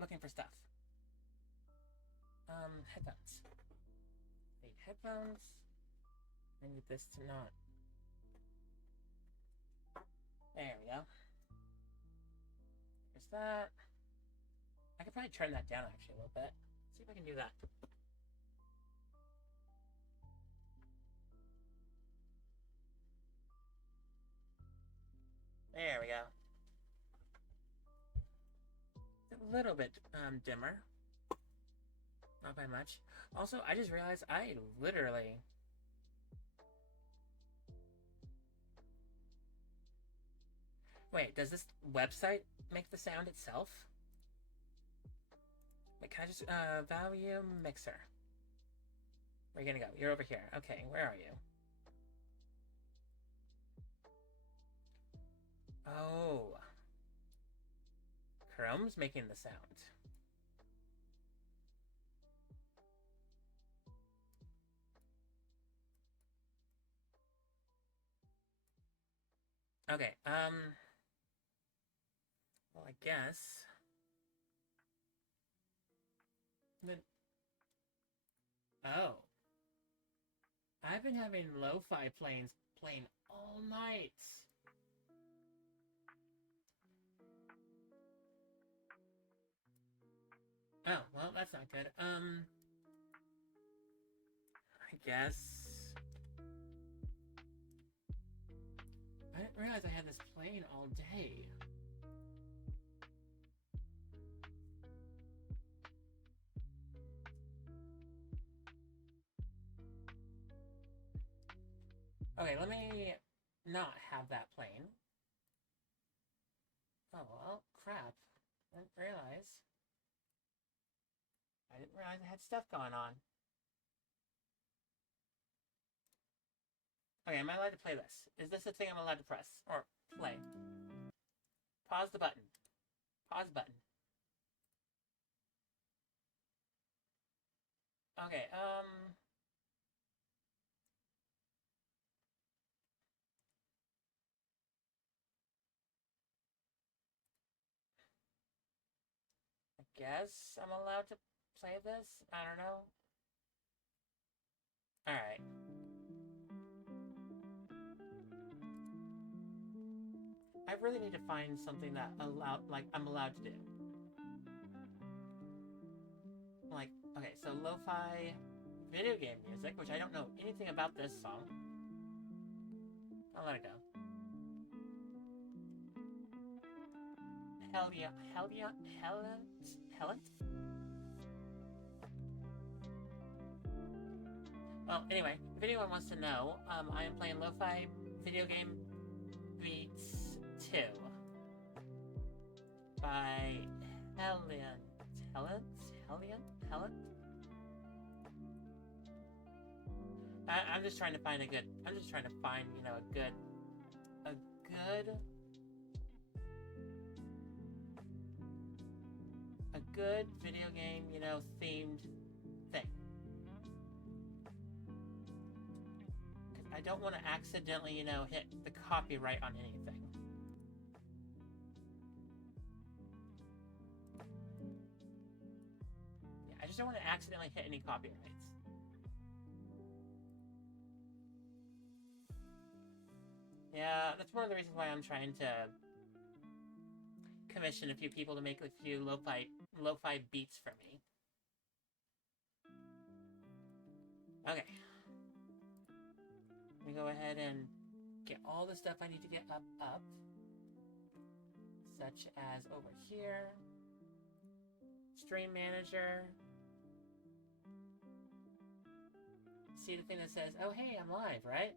looking for stuff. Headphones. Need headphones. I need this to not. There we go. There's that. I could probably turn that down actually a little bit. See if I can do that. There we go. A little bit dimmer. Not by much. Also, I just realized I literally... Wait, does this website make the sound itself? Wait, can I just, volume mixer. Where are you gonna go? You're over here. Okay, where are you? Oh. Chrome's making the sound. Okay, well, I guess... Then... Oh. I've been having lo-fi playing all night. Oh, well, that's not good. I guess... I didn't realize I had this playing all day. Okay, let me not have that playing. Oh, well, crap. I didn't realize I had stuff going on. Okay, am I allowed to play this? Is this a thing I'm allowed to press? Or play? Pause the button. Pause button. Okay, I guess I'm allowed to play this? I don't know. Alright. I really need to find something that I'm allowed to do. Like, okay, so lo-fi video game music, which I don't know anything about this song. I'll let it go. Hellant? Well, anyway, if anyone wants to know, I am playing lo-fi video game Beats 2 by Hellion. I'm just trying to find you know, a good video game, you know, themed thing. Because I don't want to accidentally, you know, hit the copyright on anything. Yeah, I just don't want to accidentally hit any copyrights. Yeah, that's one of the reasons why I'm trying to commission a few people to make a few lo-fi beats for me. Okay. Let me go ahead and get all the stuff I need to get up. Such as over here. Stream Manager. See the thing that says, oh hey, I'm live, right?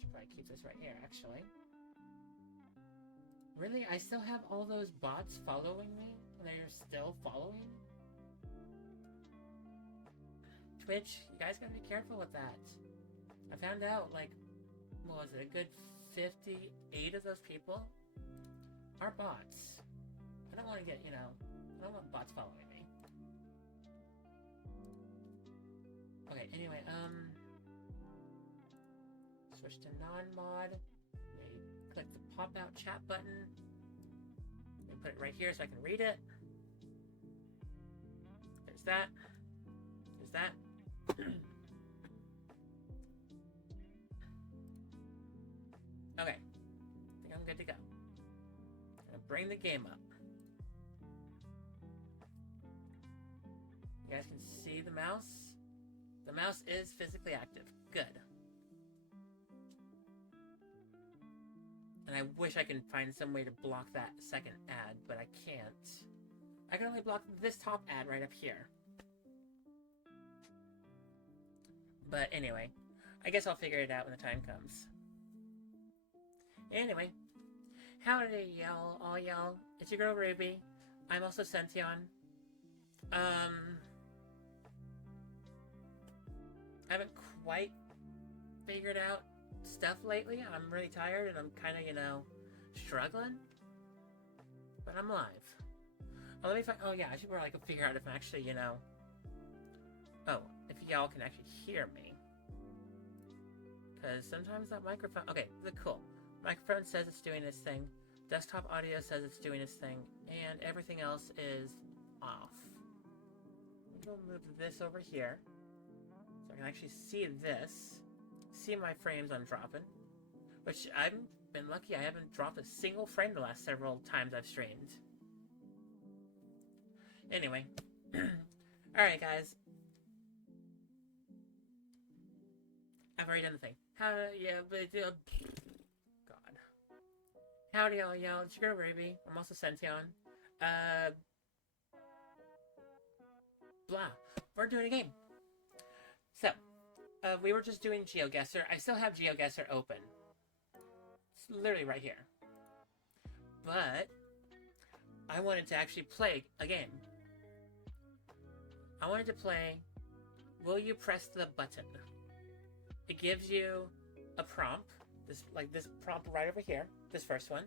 Should probably keep this right here, actually. Really? I still have all those bots following me? They're still following? Twitch, you guys gotta be careful with that. I found out, like, what was it, a good 58 of those people are bots. I don't want to get, you know, I don't want bots following me. Okay, anyway, switch to non-mod. Click the pop-out chat button. Put it right here so I can read it. Is that? Okay. I think I'm good to go. I'm gonna bring the game up. You guys can see the mouse? The mouse is physically active. Good. And I wish I could find some way to block that second ad, but I can't. I can only block this top ad right up here. But anyway, I guess I'll figure it out when the time comes. Anyway, howdy y'all, all y'all. It's your girl Ruby. I'm also Sention. I haven't quite figured out stuff lately. I'm really tired and I'm kind of, struggling. But I'm live. Oh, let me find. Oh, yeah, I should probably figure out if I'm actually, Oh, if y'all can actually hear me. Because sometimes that microphone. Okay, cool. Microphone says it's doing its thing. Desktop audio says it's doing its thing. And everything else is off. We'll move this over here. So I can actually see this. See my frames I'm dropping. Which I've been lucky. I haven't dropped a single frame the last several times I've streamed. Anyway. Alright, guys. I've already done the thing. God. Howdy, all y'all. It's your girl, Ruby. I'm also Sention. Blah. We're doing a game. So, we were just doing GeoGuessr. I still have GeoGuessr open. It's literally right here. But, I wanted to actually play a game. I wanted to play Will You Press the Button? It gives you a prompt. This prompt right over here. This first one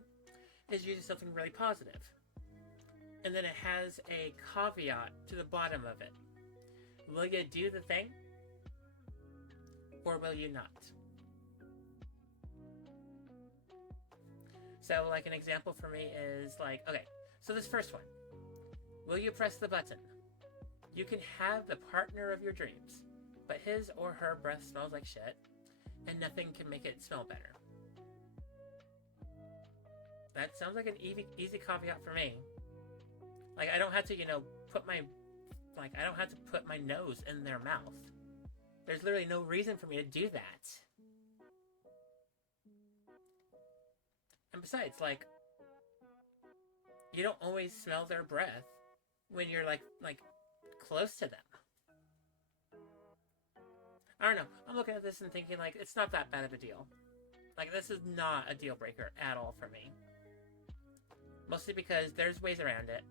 is usually something really positive. And then it has a caveat to the bottom of it. Will you do the thing? Or will you not? So, an example for me is okay, so this first one. Will you press the button? You can have the partner of your dreams, but his or her breath smells like shit, and nothing can make it smell better. That sounds like an easy caveat for me. I don't have to, put my... I don't have to put my nose in their mouth. There's literally no reason for me to do that. And besides, you don't always smell their breath when you're, close to them. I don't know. I'm looking at this and thinking, it's not that bad of a deal. This is not a deal breaker at all for me. Mostly because there's ways around it.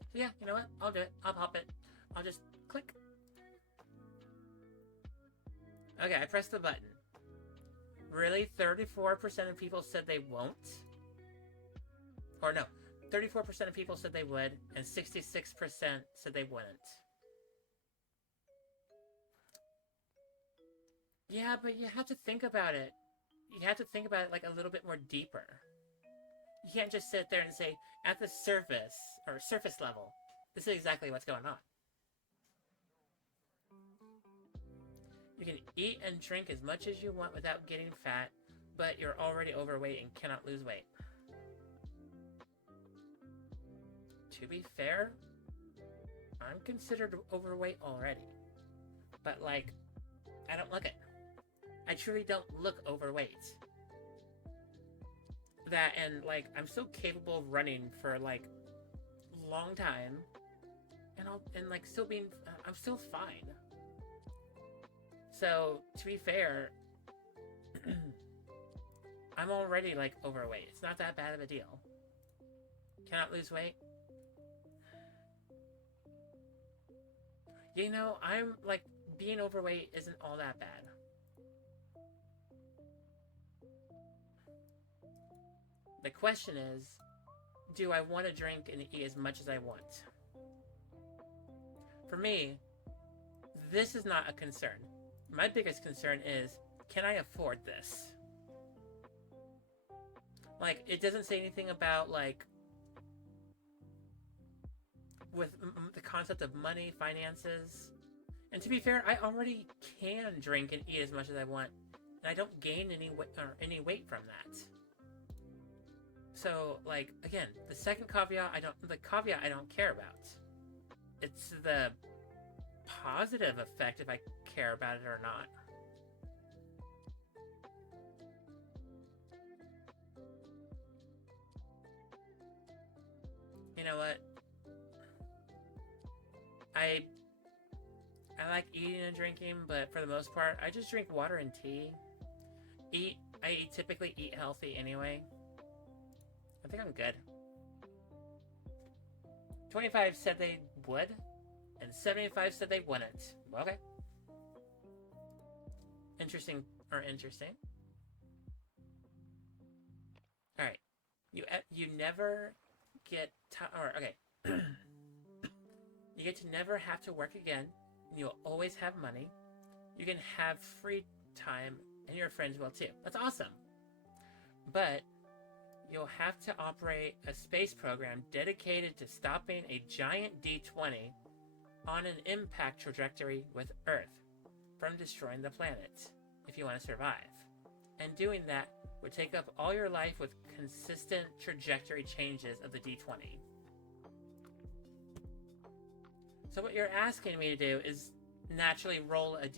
So yeah, you know what? I'll do it. I'll pop it. I'll just click. Okay, I pressed the button. Really? 34% of people said they won't? Or no, 34% of people said they would, and 66% said they wouldn't. Yeah, but you have to think about it. You have to think about it a little bit more deeper. You can't just sit there and say, at the surface, or surface level, this is exactly what's going on. You can eat and drink as much as you want without getting fat, but you're already overweight and cannot lose weight. To be fair, I'm considered overweight already. But, I don't look it. I truly don't look overweight. That, and, I'm still capable of running for, long time. And still being, I'm still fine. So, to be fair, I'm already, overweight. It's not that bad of a deal. Cannot lose weight. I'm, being overweight isn't all that bad. The question is, do I want to drink and eat as much as I want? For me, this is not a concern. My biggest concern is, can I afford this? It doesn't say anything about, with the concept of money, finances. And to be fair, I already can drink and eat as much as I want, and I don't gain any weight from that. So, like, again, the second caveat I don't care about. It's the positive effect if I care about it or not. You know what? I like eating and drinking, but for the most part, I just drink water and tea. I typically eat healthy anyway. I think I'm good. 25 said they would, and 75 said they wouldn't. Okay. Interesting. All right. You never get okay. You get to never have to work again, and you'll always have money. You can have free time, and your friends will too. That's awesome. But you'll have to operate a space program dedicated to stopping a giant D20 on an impact trajectory with Earth from destroying the planet if you want to survive. And doing that would take up all your life with consistent trajectory changes of the D20. So what you're asking me to do is naturally roll a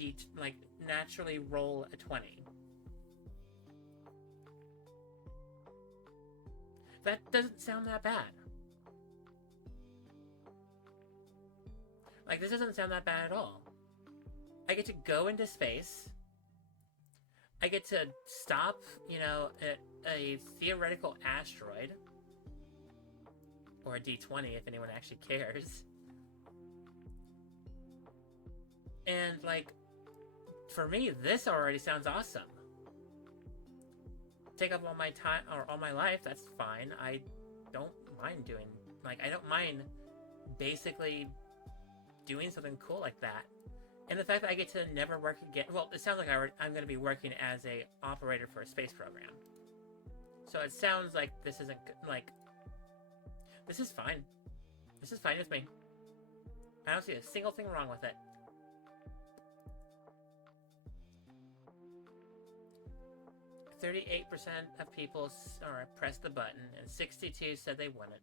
20. That doesn't sound that bad. Like, this doesn't sound that bad at all. I get to go into space. I get to stop, at a theoretical asteroid. Or a D20 if anyone actually cares. And, like, for me, this already sounds awesome. Take up all my time, or all my life, that's fine. I don't mind doing, I don't mind basically doing something cool like that. And the fact that I get to never work again, well, it sounds like I'm going to be working as a operator for a space program. So it sounds like this isn't, this is fine. This is fine with me. I don't see a single thing wrong with it. 38% of people pressed the button, and 62 said they wouldn't.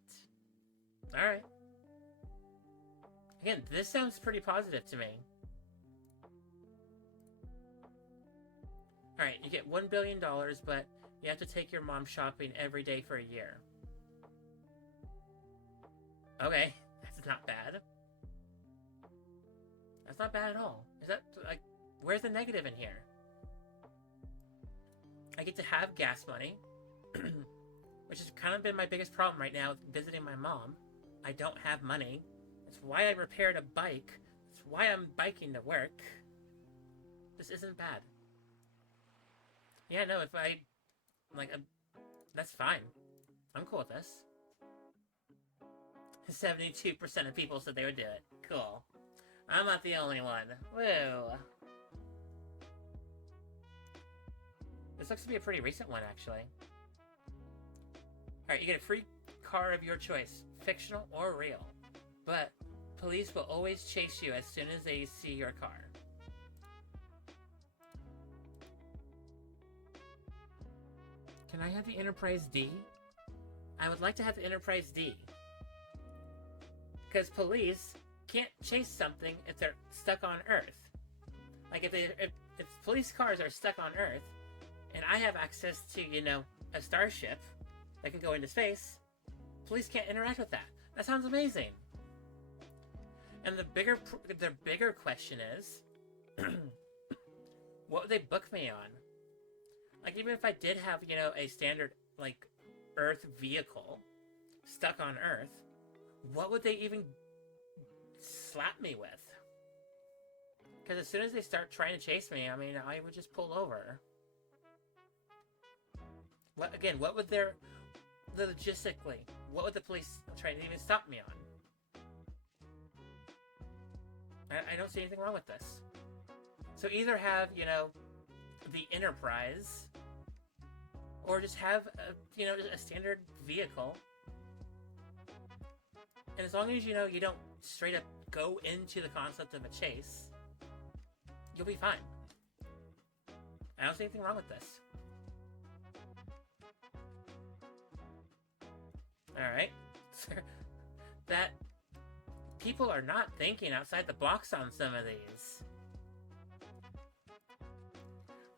Alright. Again, this sounds pretty positive to me. Alright, you get $1 billion, but you have to take your mom shopping every day for a year. Okay, that's not bad. That's not bad at all. Is that, where's the negative in here? I get to have gas money, which has kind of been my biggest problem right now with visiting my mom. I don't have money. That's why I repaired a bike. That's why I'm biking to work. This isn't bad. Yeah, no, if I, that's fine. I'm cool with this. 72% of people said they would do it. Cool. I'm not the only one. Woo. This looks to be a pretty recent one, actually. Alright, you get a free car of your choice, fictional or real. But police will always chase you as soon as they see your car. Can I have the Enterprise D? I would like to have the Enterprise D. Because police can't chase something if they're stuck on Earth. Like, if police cars are stuck on Earth, and I have access to, a starship that can go into space, police can't interact with that. That sounds amazing. And the bigger question is, what would they book me on? Like, even if I did have, a standard, Earth vehicle stuck on Earth, what would they even slap me with? Because as soon as they start trying to chase me, I would just pull over. What would logistically, what would the police try to even stop me on? I don't see anything wrong with this. So either have, the Enterprise, or just have, a standard vehicle. And as long as you know you don't straight up go into the concept of a chase, you'll be fine. I don't see anything wrong with this. Alright. That people are not thinking outside the box on some of these.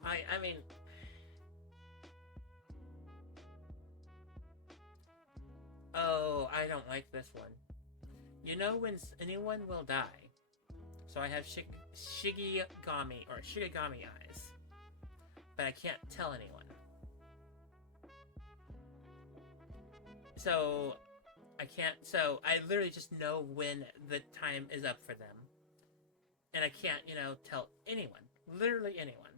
I mean... Oh, I don't like this one. You know when anyone will die. So I have Shigigami eyes. But I can't tell anyone. So I literally just know when the time is up for them. And I can't, tell anyone. Literally anyone.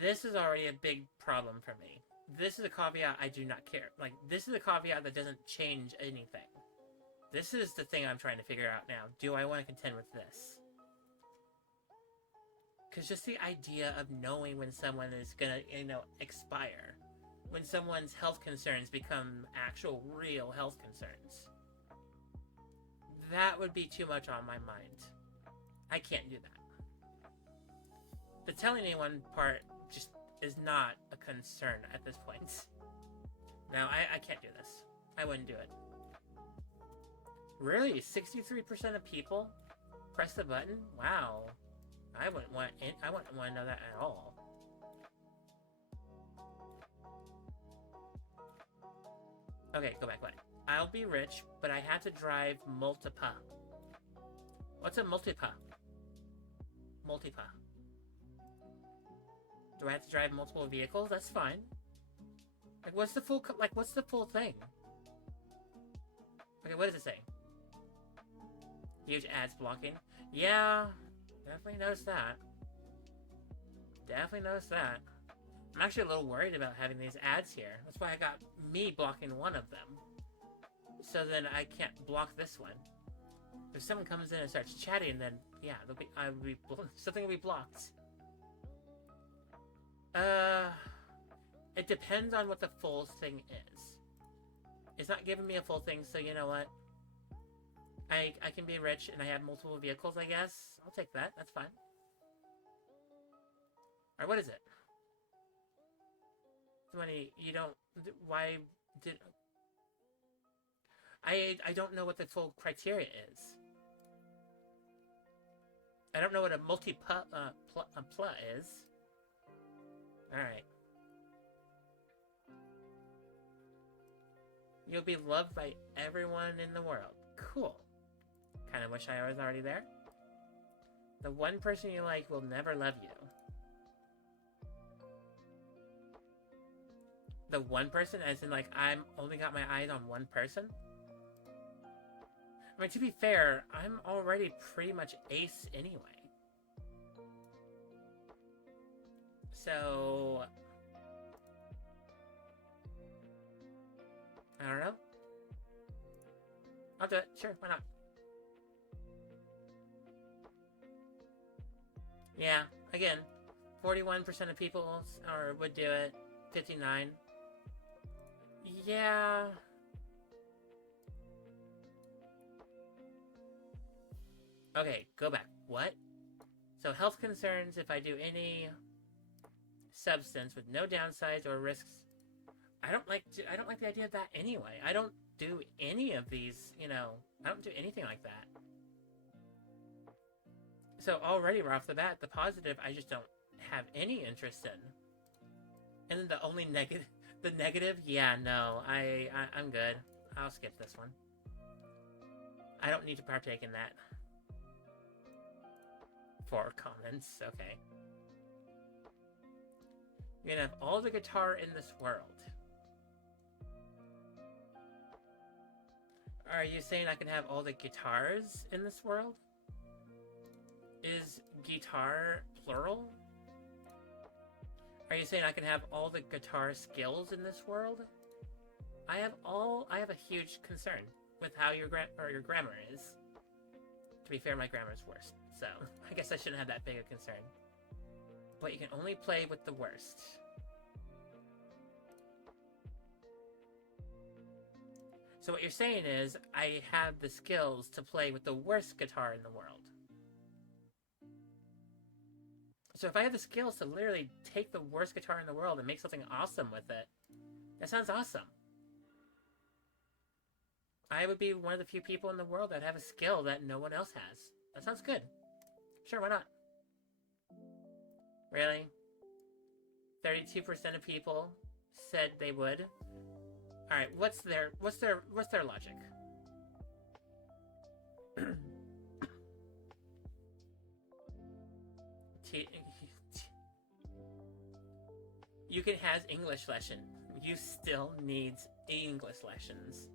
This is already a big problem for me. This is a caveat I do not care. Like, this is a caveat that doesn't change anything. This is the thing I'm trying to figure out now. Do I want to contend with this? Because just the idea of knowing when someone is gonna, expire. When someone's health concerns become actual, real health concerns. That would be too much on my mind. I can't do that. The telling anyone part just is not a concern at this point. No, I can't do this. I wouldn't do it. Really? 63% of people press the button? Wow. I wouldn't want to know that at all. Okay, go back. I'll be rich, but I have to drive Multipa. What's a Multipa? Multipa. Do I have to drive multiple vehicles? That's fine. Like, what's the full thing? Okay, what does it say? Huge ads blocking. Yeah, definitely noticed that. Definitely noticed that. I'm actually a little worried about having these ads here. That's why I got me blocking one of them. So then I can't block this one. If someone comes in and starts chatting, then yeah, something will be blocked. It depends on what the full thing is. It's not giving me a full thing, so you know what? I can be rich and I have multiple vehicles, I guess. I'll take that. That's fine. Alright, what is it? Somebody, why did... I don't know what the full criteria is. I don't know what a multi-pla is. Alright. You'll be loved by everyone in the world. Cool. Kinda wish I was already there. The one person you like will never love you. The one person, as in like, I'm only got my eyes on one person? I mean, to be fair, I'm already pretty much ace anyway. So... I don't know. I'll do it. Sure, why not? Yeah, again, 41% of people would do it. 59. Yeah. Okay, go back. What? So health concerns if I do any substance with no downsides or risks. I don't like the idea of that anyway. I don't do any of these, I don't do anything like that. So already right off the bat, the positive I just don't have any interest in. And then the only negative, yeah, no, I'm good. I'll skip this one. I don't need to partake in that. 4 comments, okay. You're gonna have all the guitar in this world. Are you saying I can have all the guitars in this world? Is guitar plural? Are you saying I can have all the guitar skills in this world? I have a huge concern with how your grammar is. To be fair, my grammar is worse, so I guess I shouldn't have that big a concern. But you can only play with the worst. So what you're saying is, I have the skills to play with the worst guitar in the world. So if I have the skills to literally take the worst guitar in the world and make something awesome with it, that sounds awesome. I would be one of the few people in the world that have a skill that no one else has. That sounds good. Sure, why not? Really? 32% of people said they would. All right, what's their logic? You can have English lesson. You still needs English lessons.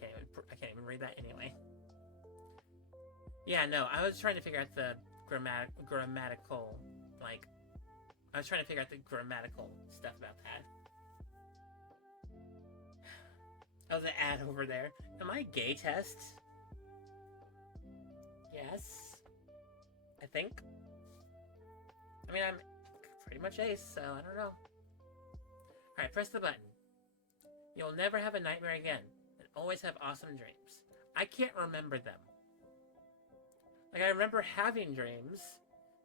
I can't even read that anyway. Yeah, no, I was trying to figure out the grammatical, like, I was trying to figure out the grammatical stuff about that. Oh, the ad over there. Am I gay test? Yes. I think. I mean, I'm pretty much ace, so I don't know. Alright, press the button. You'll never have a nightmare again, and always have awesome dreams. I can't remember them. Like, I remember having dreams,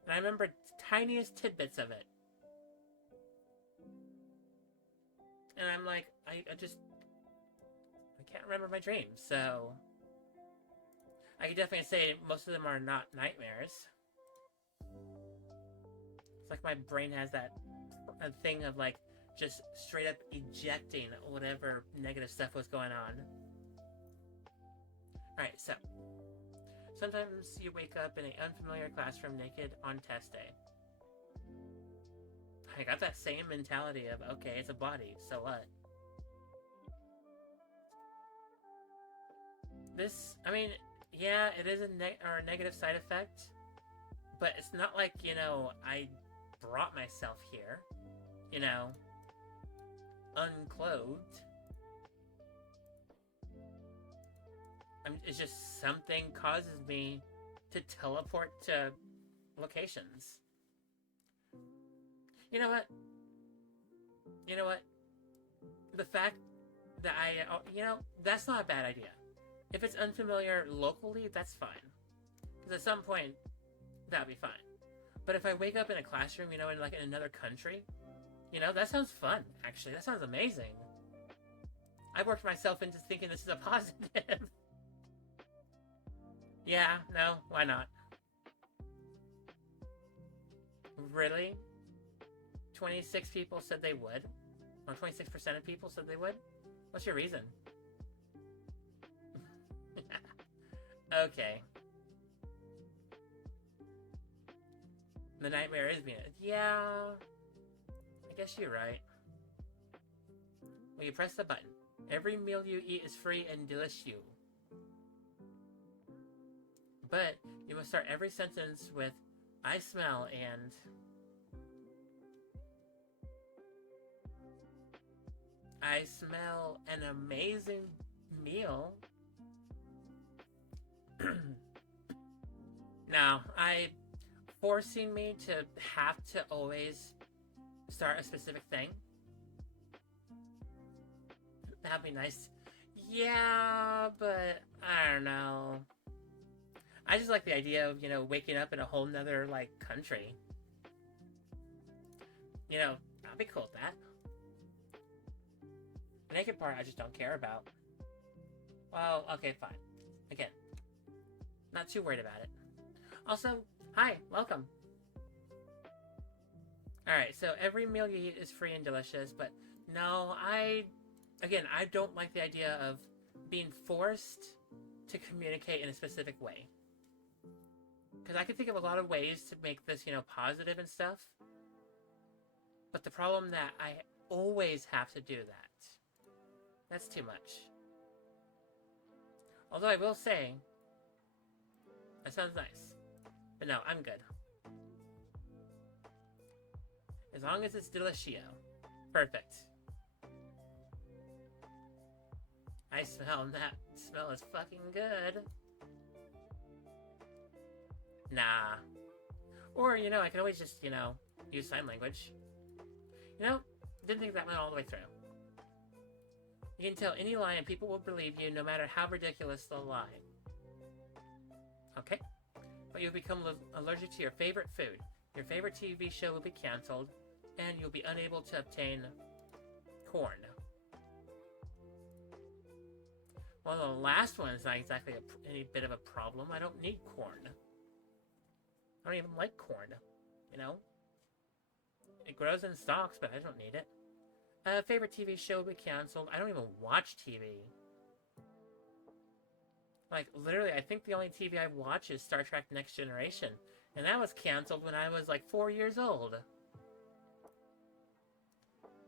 and I remember tiniest tidbits of it. And I'm like, I can't remember my dreams, so I could definitely say most of them are not nightmares. It's like my brain has that thing of like just straight up ejecting whatever negative stuff was going on. Alright, so sometimes you wake up in an unfamiliar classroom naked on test day. I got that same mentality of, okay, it's a body, so what? This, I mean, yeah, it is a negative side effect, but it's not like, you know, I brought myself here, you know, unclothed. It's just something causes me to teleport to locations. You know what? The fact that that's not a bad idea. If it's unfamiliar locally, that's fine. Because at some point, that'll be fine. But if I wake up in a classroom, in another country, that sounds fun, actually. That sounds amazing. I worked myself into thinking this is a positive. Yeah, no, why not? Really? 26 people said they would? Or 26% of people said they would? What's your reason? Okay. The nightmare is being... Yeah... I guess you're right. Well, you press the button. Every meal you eat is free and delicious. But you must start every sentence with, I smell and... I smell an amazing meal. Now, forcing me to have to always start a specific thing. That'd be nice. Yeah, but I don't know. I just like the idea of, waking up in a whole nother, country. I'd be cool with that. The naked part I just don't care about. Well, okay, fine. Again, not too worried about it. Also, hi, welcome. Alright, so every meal you eat is free and delicious, but no, I don't like the idea of being forced to communicate in a specific way. Because I can think of a lot of ways to make this, positive and stuff. But the problem that I always have to do that. That's too much. Although I will say, that sounds nice. But no, I'm good. As long as it's delicioso. Perfect. I smell, and that smell is fucking good. Nah. Or, I could always just, use sign language. Didn't think that went all the way through. You can tell any lie and people will believe you no matter how ridiculous the lie. Okay? But you'll become allergic to your favorite food. Your favorite TV show will be canceled, and you'll be unable to obtain corn. Well, the last one is not exactly any bit of a problem. I don't need corn. I don't even like corn, you know? It grows in stalks, but I don't need it. Favorite TV show will be canceled. I don't even watch TV. Like, literally, I think the only TV I watch is Star Trek Next Generation. And that was canceled when I was like 4 years old.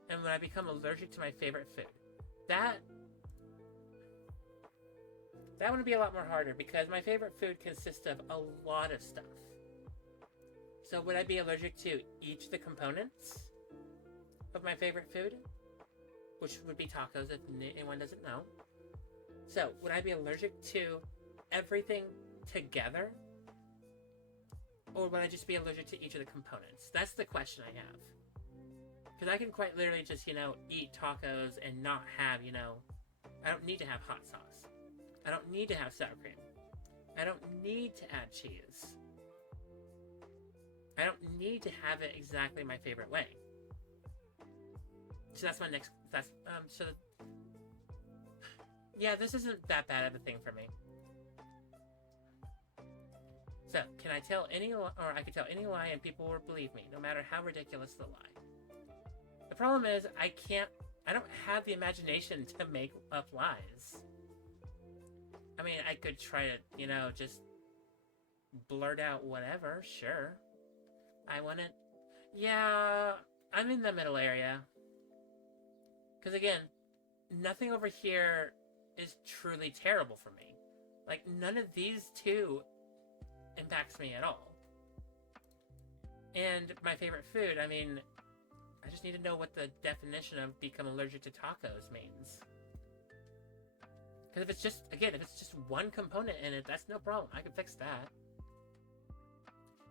And when I become allergic to my favorite food. That would be a lot more harder because my favorite food consists of a lot of stuff. So would I be allergic to each of the components of my favorite food? Which would be tacos if anyone doesn't know. So, would I be allergic to everything together? Or would I just be allergic to each of the components? That's the question I have. Because I can quite literally just, eat tacos and not have, I don't need to have hot sauce. I don't need to have sour cream. I don't need to add cheese. I don't need to have it exactly my favorite way. So that's my next, yeah, this isn't that bad of a thing for me. So, can I tell any lie, or I could tell any lie and people will believe me, no matter how ridiculous the lie. The problem is, I don't have the imagination to make up lies. I mean, I could try to, just blurt out whatever, sure. I wouldn't. Yeah, I'm in the middle area. Because again, nothing over here is truly terrible for me. Like, none of these two impacts me at all. And my favorite food, I mean, I just need to know what the definition of become allergic to tacos means. Because if it's just one component in it, that's no problem. I can fix that.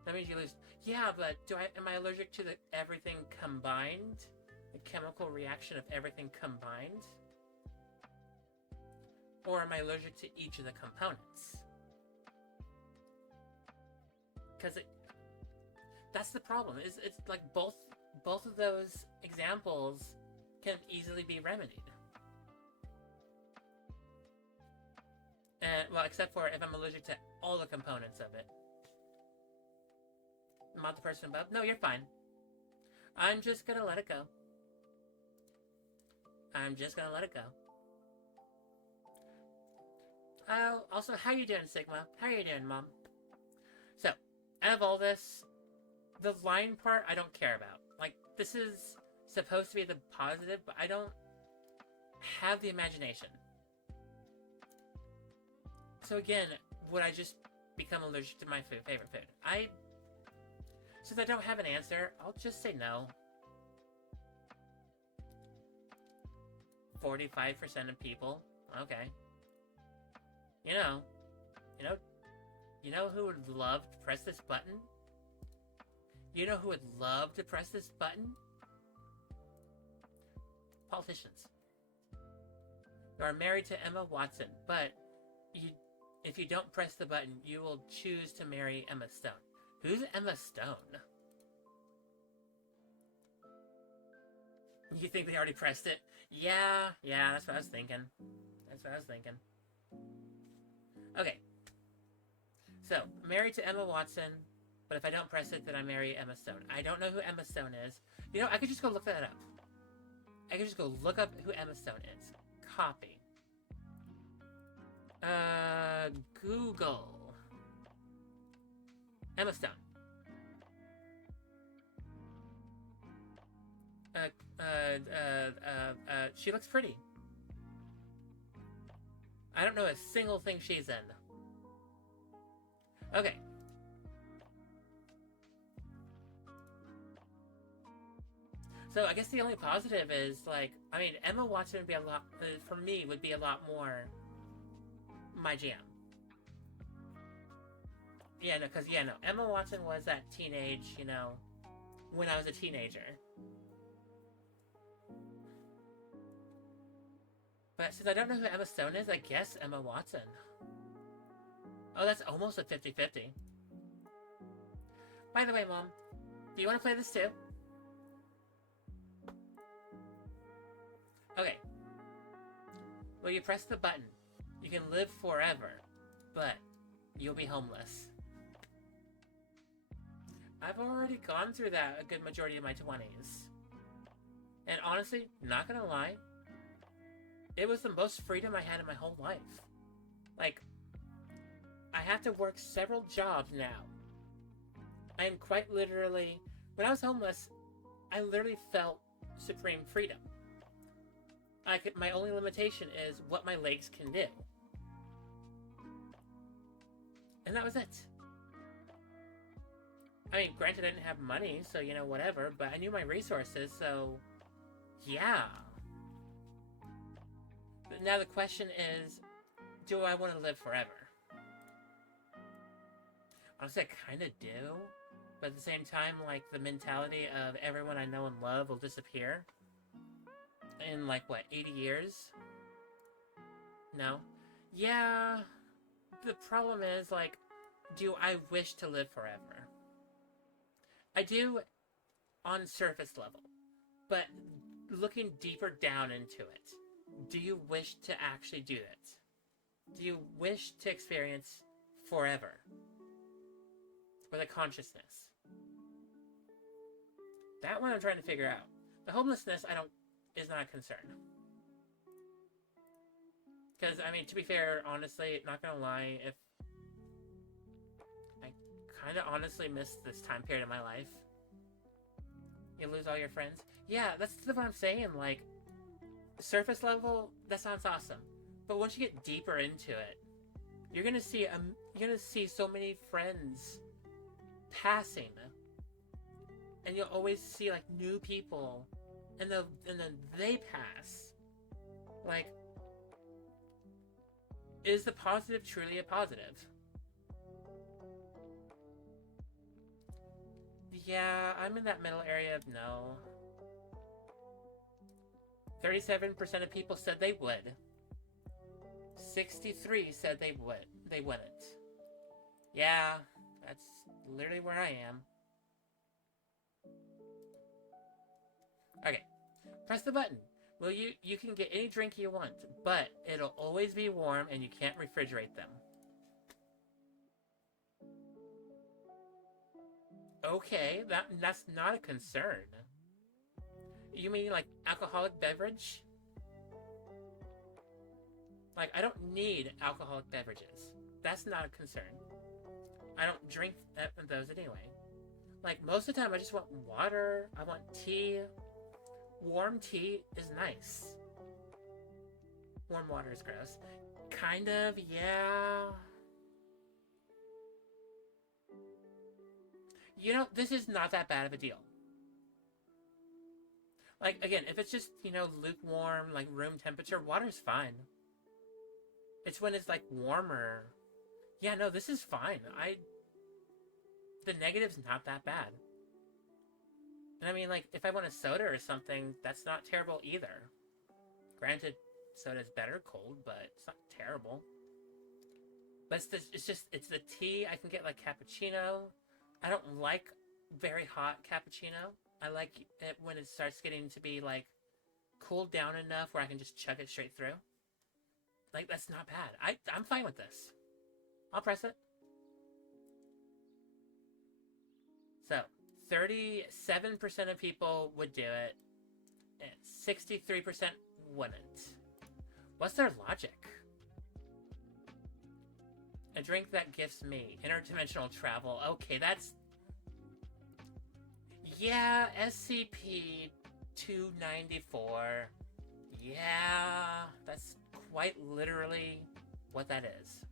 That means you lose. Yeah, but am I allergic to everything combined? The chemical reaction of everything combined? Or am I allergic to each of the components? Because that's the problem. It's like both of those examples can easily be remedied. And, well, except for if I'm allergic to all the components of it. I'm not the person above. No, you're fine. I'm just gonna let it go. I'm just gonna let it go. Also, how you doing, Sigma? How you doing, Mom? So, out of all this, the line part I don't care about. Like, this is supposed to be the positive, but I don't have the imagination. So again, would I just become allergic to my favorite food? Since I don't have an answer, I'll just say no. 45% of people? Okay. You know who would love to press this button? You know who would love to press this button? Politicians. You are married to Emma Watson, but if you don't press the button, you will choose to marry Emma Stone. Who's Emma Stone? You think they already pressed it? Yeah, that's what I was thinking. Okay. So, married to Emma Watson, but if I don't press it, then I marry Emma Stone. I don't know who Emma Stone is. I could just go look that up. I could just go look up who Emma Stone is. Copy. Google. Emma Stone. She looks pretty. I don't know a single thing she's in. Okay. So I guess the only positive is, Emma Watson would be a lot, for me, would be a lot more my jam. Emma Watson was that teenage, when I was a teenager. But since I don't know who Emma Stone is, I guess Emma Watson. Oh, that's almost a 50-50. By the way, Mom, do you want to play this too? Okay. Well, you press the button. You can live forever, but you'll be homeless. I've already gone through that a good majority of my 20s. And honestly, not gonna lie, it was the most freedom I had in my whole life. Like, I have to work several jobs now. I am quite literally, when I was homeless, I literally felt supreme freedom. My only limitation is what my legs can do. And that was it. I mean, granted, I didn't have money, so, you know, whatever, but I knew my resources, so, yeah. But now the question is, do I want to live forever? Honestly, I kind of do, but at the same time, like, the mentality of everyone I know and love will disappear in, like, what, 80 years? No? Yeah, the problem is, like, do I wish to live forever? I do on surface level, but looking deeper down into it, do you wish to actually do it? Do you wish to experience forever? With a consciousness? That one I'm trying to figure out. The homelessness, is not a concern. Because, I mean, to be fair, honestly, not gonna lie, if I kind of honestly miss this time period of my life. You lose all your friends. Yeah, that's what I'm saying. Like, surface level, that sounds awesome. But once you get deeper into it, you're gonna see so many friends passing, and you'll always see like new people, and then they pass. Like, is the positive truly a positive? Yeah, I'm in that middle area of no. 37% of people said they would. 63 said they wouldn't. Yeah, that's literally where I am. Okay, press the button. Well, you can get any drink you want, but it'll always be warm and you can't refrigerate them. Okay, that's not a concern. You mean like alcoholic beverage? Like, I don't need alcoholic beverages. That's not a concern. I don't drink those anyway. Like, most of the time I just want water, I want tea. Warm tea is nice. Warm water is gross. Kind of, yeah. You know, this is not that bad of a deal. Like, again, if it's just, you know, lukewarm, like room temperature, water's fine. It's when it's, like, warmer. Yeah, no, this is fine. The negative's not that bad. And I mean, like, if I want a soda or something, that's not terrible either. Granted, soda's better cold, but it's not terrible. But it's the tea. I can get, like, cappuccino. I don't like very hot cappuccino. I like it when it starts getting to be, like, cooled down enough where I can just chug it straight through. Like, that's not bad. I'm fine with this. I'll press it. So, 37% of people would do it, and 63% wouldn't. What's their logic? A drink that gifts me interdimensional travel. Okay, that's... Yeah, SCP-294. Yeah, that's quite literally what that is.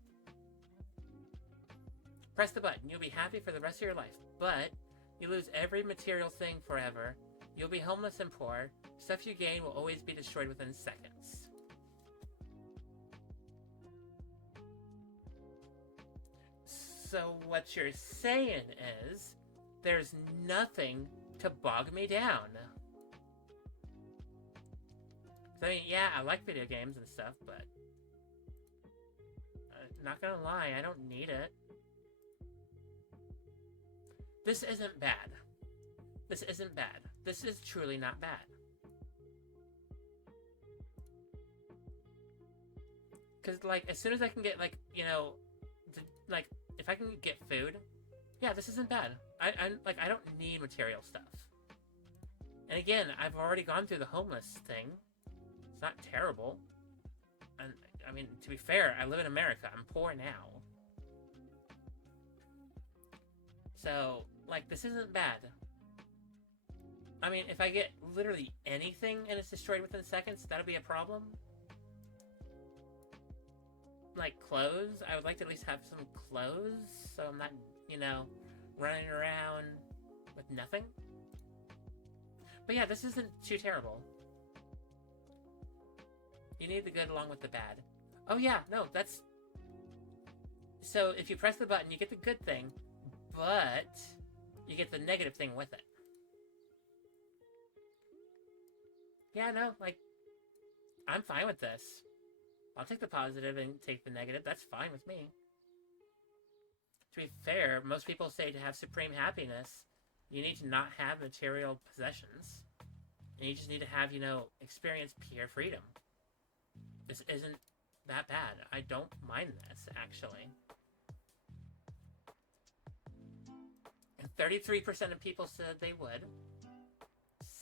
Press the button. You'll be happy for the rest of your life, but you lose every material thing forever. You'll be homeless and poor. Stuff you gain will always be destroyed within seconds. So what you're saying is, there's nothing to bog me down. I mean, yeah, I like video games and stuff, but not gonna lie, I don't need it. This isn't bad. This isn't bad. This is truly not bad. Because, like, as soon as I can get, like, you know, like, if I can get food, yeah, this isn't bad. I don't need material stuff. And again, I've already gone through the homeless thing. It's not terrible. And, I mean, to be fair, I live in America. I'm poor now. So, like, this isn't bad. I mean, if I get literally anything and it's destroyed within seconds, that'll be a problem. Like, clothes, I would like to at least have some clothes, so I'm not, you know, running around with nothing. But yeah, this isn't too terrible. You need the good along with the bad. Oh yeah, no, that's... So if you press the button, you get the good thing, but you get the negative thing with it. Yeah, no, like, I'm fine with this. I'll take the positive and take the negative. That's fine with me. To be fair, most people say to have supreme happiness, you need to not have material possessions. And you just need to have, you know, experience pure freedom. This isn't that bad. I don't mind this, actually. And 33% of people said they would.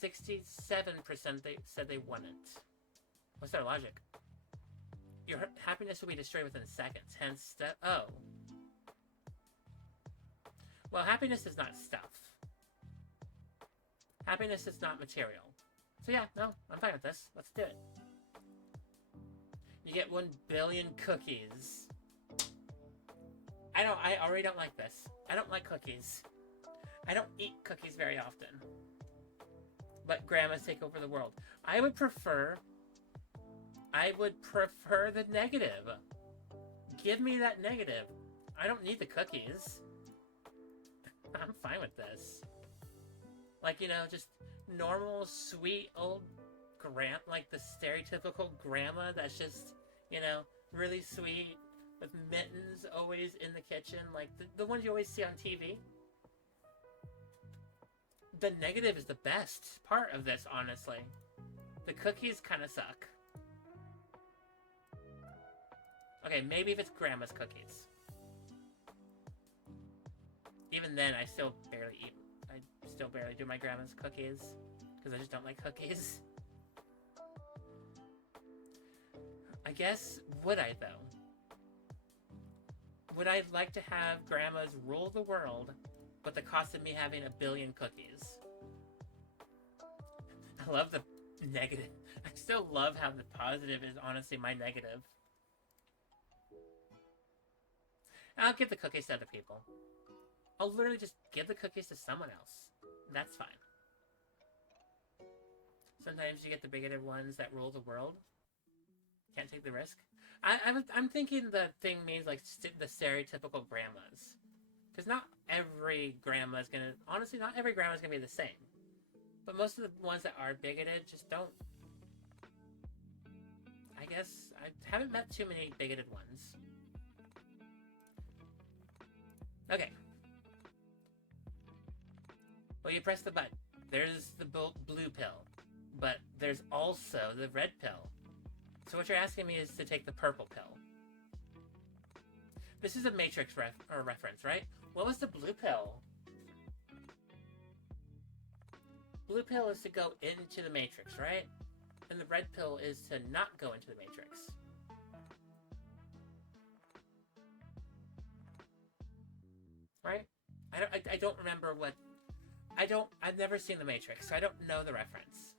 67% they said they wouldn't. What's their logic? Your happiness will be destroyed within seconds, hence oh. Well, happiness is not stuff. Happiness is not material. So yeah, no, I'm fine with this. Let's do it. You get 1 billion cookies. I already don't like this. I don't like cookies. I don't eat cookies very often. But grandmas take over the world. I would prefer the negative. Give me that negative. I don't need the cookies. I'm fine with this. Like, you know, just normal, sweet, old like the stereotypical grandma that's just, you know, really sweet, with mittens always in the kitchen, like the ones you always see on TV. The negative is the best part of this, honestly. The cookies kind of suck. Okay, maybe if it's grandma's cookies. Even then, I still barely eat. I still barely do my grandma's cookies. Because I just don't like cookies. I guess, would I, though? Would I like to have grandmas rule the world, but the cost of me having 1 billion cookies? I love the negative. I still love how the positive is honestly my negative. I'll give the cookies to other people. I'll literally just give the cookies to someone else. That's fine. Sometimes you get the bigoted ones that rule the world. Can't take the risk. I'm thinking the thing means like the stereotypical grandmas. Because not every grandma is gonna... Honestly, not every grandma is gonna be the same. But most of the ones that are bigoted just don't... I guess I haven't met too many bigoted ones. Okay. Well, you press the button. There's the blue pill. But there's also the red pill. So what you're asking me is to take the purple pill. This is a Matrix reference, right? What was the blue pill? Blue pill is to go into the Matrix, right? And the red pill is to not go into the Matrix. Right? I don't remember what... I've never seen the Matrix, so I don't know the reference.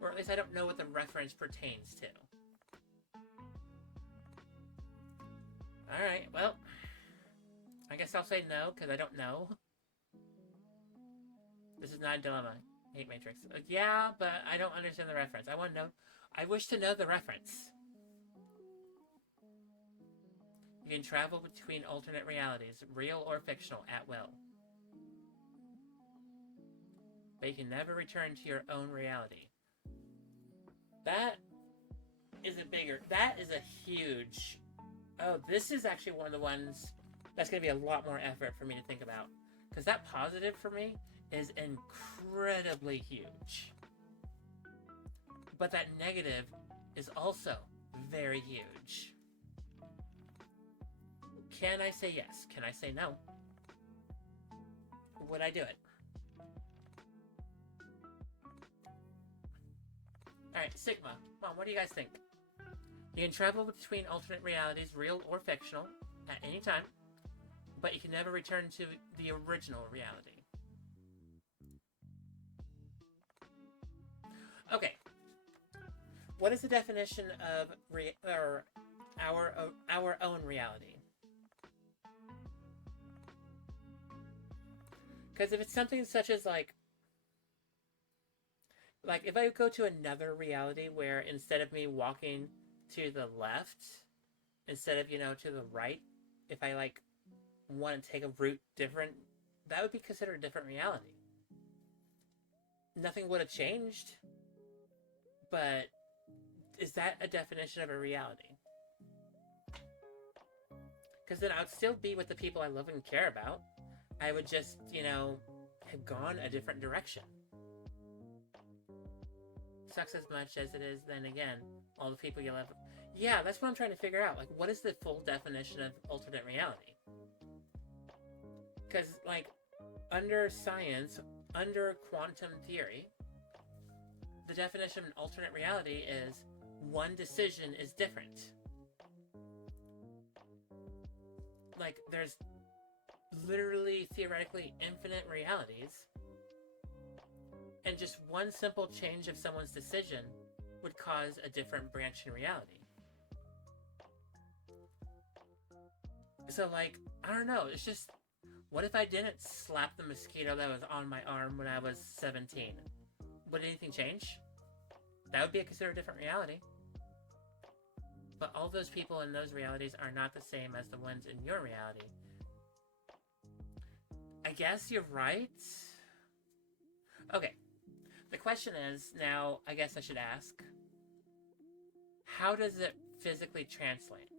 Or at least I don't know what the reference pertains to. Alright, well... I guess I'll say no, because I don't know. This is not a dilemma. I hate Matrix. Yeah, but I don't understand the reference. I want to know... I wish to know the reference. You can travel between alternate realities, real or fictional, at will. But you can never return to your own reality. That is a bigger... That is a huge... Oh, this is actually one of the ones that's going to be a lot more effort for me to think about. Because that positive for me is incredibly huge. But that negative is also very huge. Can I say yes? Can I say no? Would I do it? Alright, Sigma. Mom, what do you guys think? You can travel between alternate realities, real or fictional, at any time, but you can never return to the original reality. Okay. What is the definition of our own reality? Because if it's something such as like if I go to another reality where instead of me walking to the left, instead of, to the right, if I want to take a route different, that would be considered a different reality. Nothing would have changed, but is that a definition of a reality? Because then I would still be with the people I love and care about. I would just, have gone a different direction. Sucks as much as it is, then again, all the people you love. Yeah, that's what I'm trying to figure out. What is the full definition of alternate reality? Because, under science, under quantum theory, the definition of an alternate reality is one decision is different. There's literally, theoretically, infinite realities, and just one simple change of someone's decision would cause a different branch in reality. So, I don't know, it's just, what if I didn't slap the mosquito that was on my arm when I was 17? Would anything change? That would be considered a different reality. But all those people in those realities are not the same as the ones in your reality. I guess you're right. Okay. The question is, now, I guess I should ask, how does it physically translate?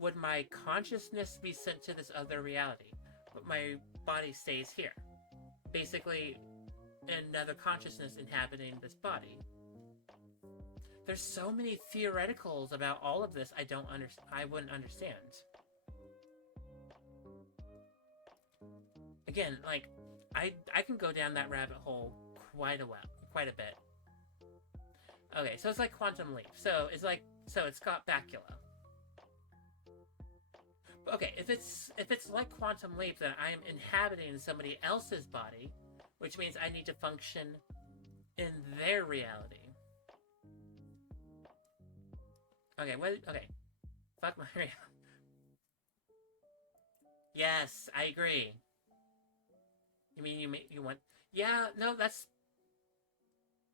Would my consciousness be sent to this other reality, but my body stays here? Basically, another consciousness inhabiting this body. There's so many theoreticals about all of this I wouldn't understand. Again, I can go down that rabbit hole quite a bit. Okay, so it's like Quantum Leap. So it's got Bakula. Okay, if it's like Quantum Leap, then I am inhabiting somebody else's body, which means I need to function in their reality. Okay, okay. Fuck my reality. Yes, I agree. You mean you want... Yeah, no, that's...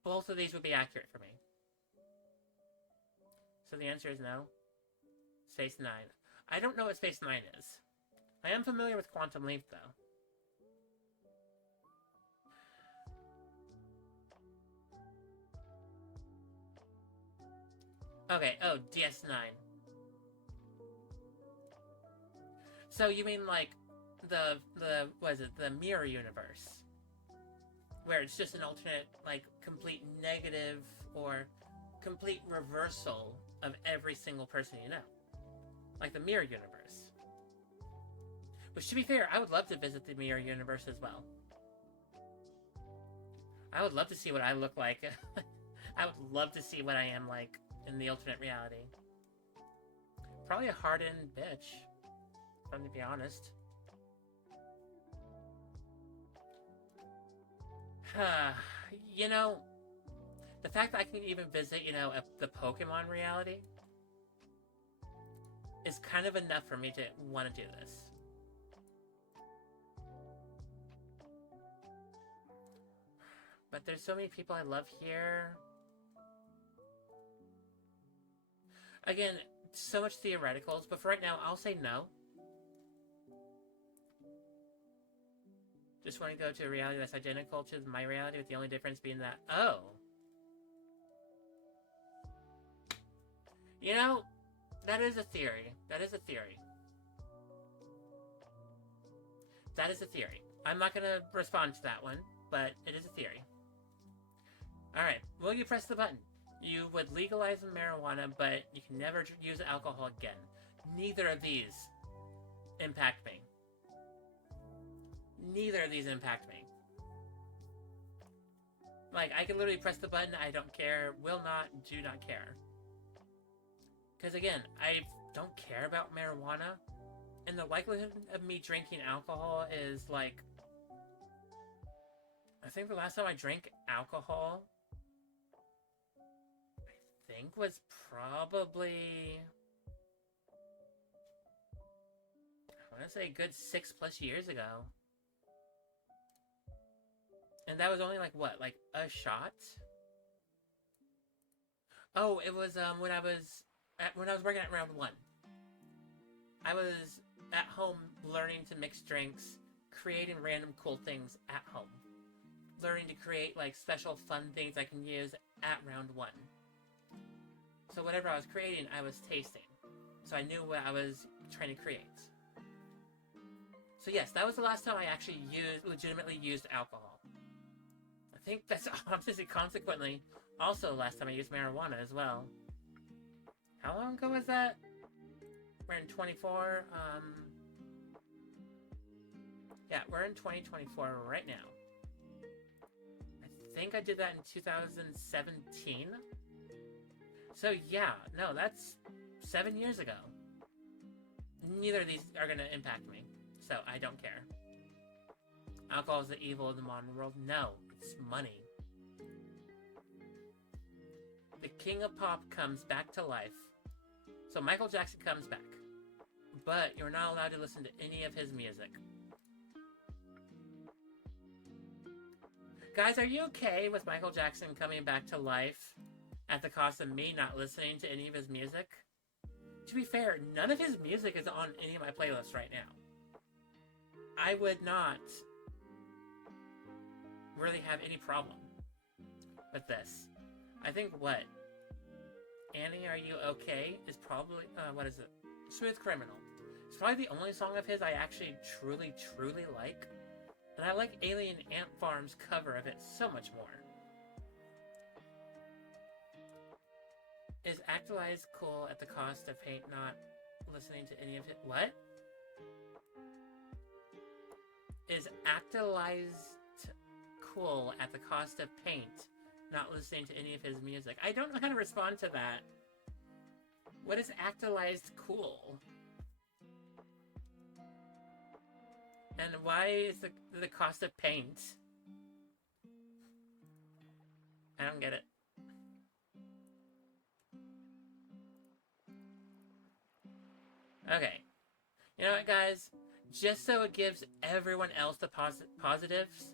Both of these would be accurate for me. So the answer is no. Space 9. I don't know what Space 9 is. I am familiar with Quantum Leap, though. Okay, oh, DS9. So you mean the mirror universe? Where it's just an alternate, complete negative or complete reversal of every single person you know. Like the mirror universe. Which, to be fair, I would love to visit the mirror universe as well. I would love to see what I look like. I would love to see what I am like in the alternate reality. Probably a hardened bitch, if I'm to be honest. The fact that I can even visit, the Pokemon reality is kind of enough for me to want to do this. But there's so many people I love here. Again, so much theoreticals, but for right now, I'll say no. Just want to go to a reality that's identical to my reality, with the only difference being that, oh. You know, that is a theory. That is a theory. That is a theory. I'm not going to respond to that one, but it is a theory. Alright, will you press the button? You would legalize marijuana, but you can never use alcohol again. Neither of these impact me. Neither of these impact me. Like, I can literally press the button, I don't care, will not, do not care. Because again, I don't care about marijuana, and the likelihood of me drinking alcohol is like... I think the last time I drank alcohol, I think was probably... I want to say a good 6+ years ago. And that was only like, what, like a shot? Oh, it was when I was working at Round 1. I was at home learning to mix drinks, creating random cool things at home. Learning to create like special fun things I can use at Round 1. So whatever I was creating, I was tasting. So I knew what I was trying to create. So yes, that was the last time I actually legitimately used alcohol. I think that's obviously consequently also the last time I used marijuana as well. How long ago was that? We're in 24, yeah, we're in 2024 right now. I think I did that in 2017. So yeah, no, that's 7 years ago. Neither of these are gonna impact me, so I don't care. Alcohol is the evil of the modern world? No, it's money. The king of pop comes back to life. So Michael Jackson comes back. But you're not allowed to listen to any of his music. Guys, are you okay with Michael Jackson coming back to life at the cost of me not listening to any of his music? To be fair, none of his music is on any of my playlists right now. I would not really have any problem with this. I think what? Annie, Are You Okay? Is probably, what is it? Smooth Criminal. It's probably the only song of his I actually truly like. And I like Alien Ant Farm's cover of it so much more. Is Actualized cool at the cost of paint not listening to any of it? What? Is Actualized cool at the cost of paint not listening to any of his music? I don't know how to respond to that. What is Actualized cool? And why is the cost of paint? I don't get it. Okay. You know what, guys? Just so it gives everyone else the positives,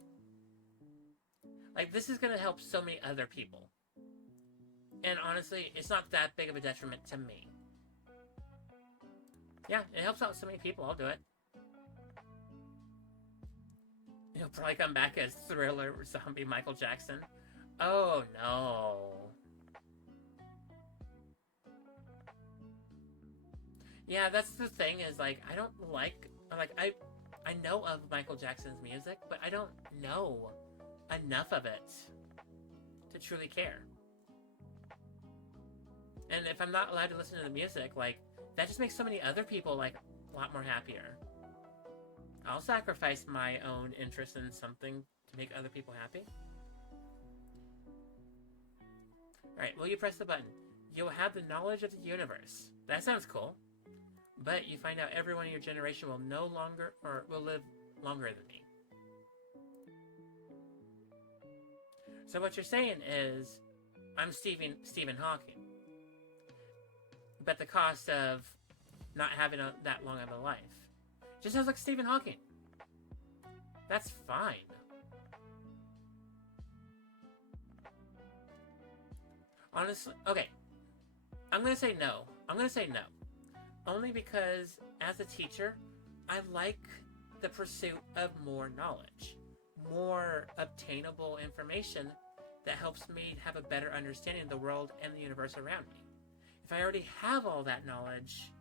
like, this is going to help so many other people. And honestly, it's not that big of a detriment to me. Yeah, it helps out so many people. I'll do it. He'll probably come back as Thriller zombie Michael Jackson. Oh, no. Yeah, that's the thing is, like, I don't like, I know of Michael Jackson's music, but I don't know enough of it to truly care. And if I'm not allowed to listen to the music, like, that just makes so many other people, like, a lot more happier. I'll sacrifice my own interest in something to make other people happy. Alright, will you press the button? You'll have the knowledge of the universe. That sounds cool. But you find out everyone in your generation will no longer, or will live longer than me. So what you're saying is, I'm Stephen Hawking. But the cost of not having that long of a life. Just sounds like Stephen Hawking. That's fine. Honestly, okay. I'm gonna say no. Only because, as a teacher, I like the pursuit of more knowledge. More obtainable information that helps me have a better understanding of the world and the universe around me. if I already have all that knowledge,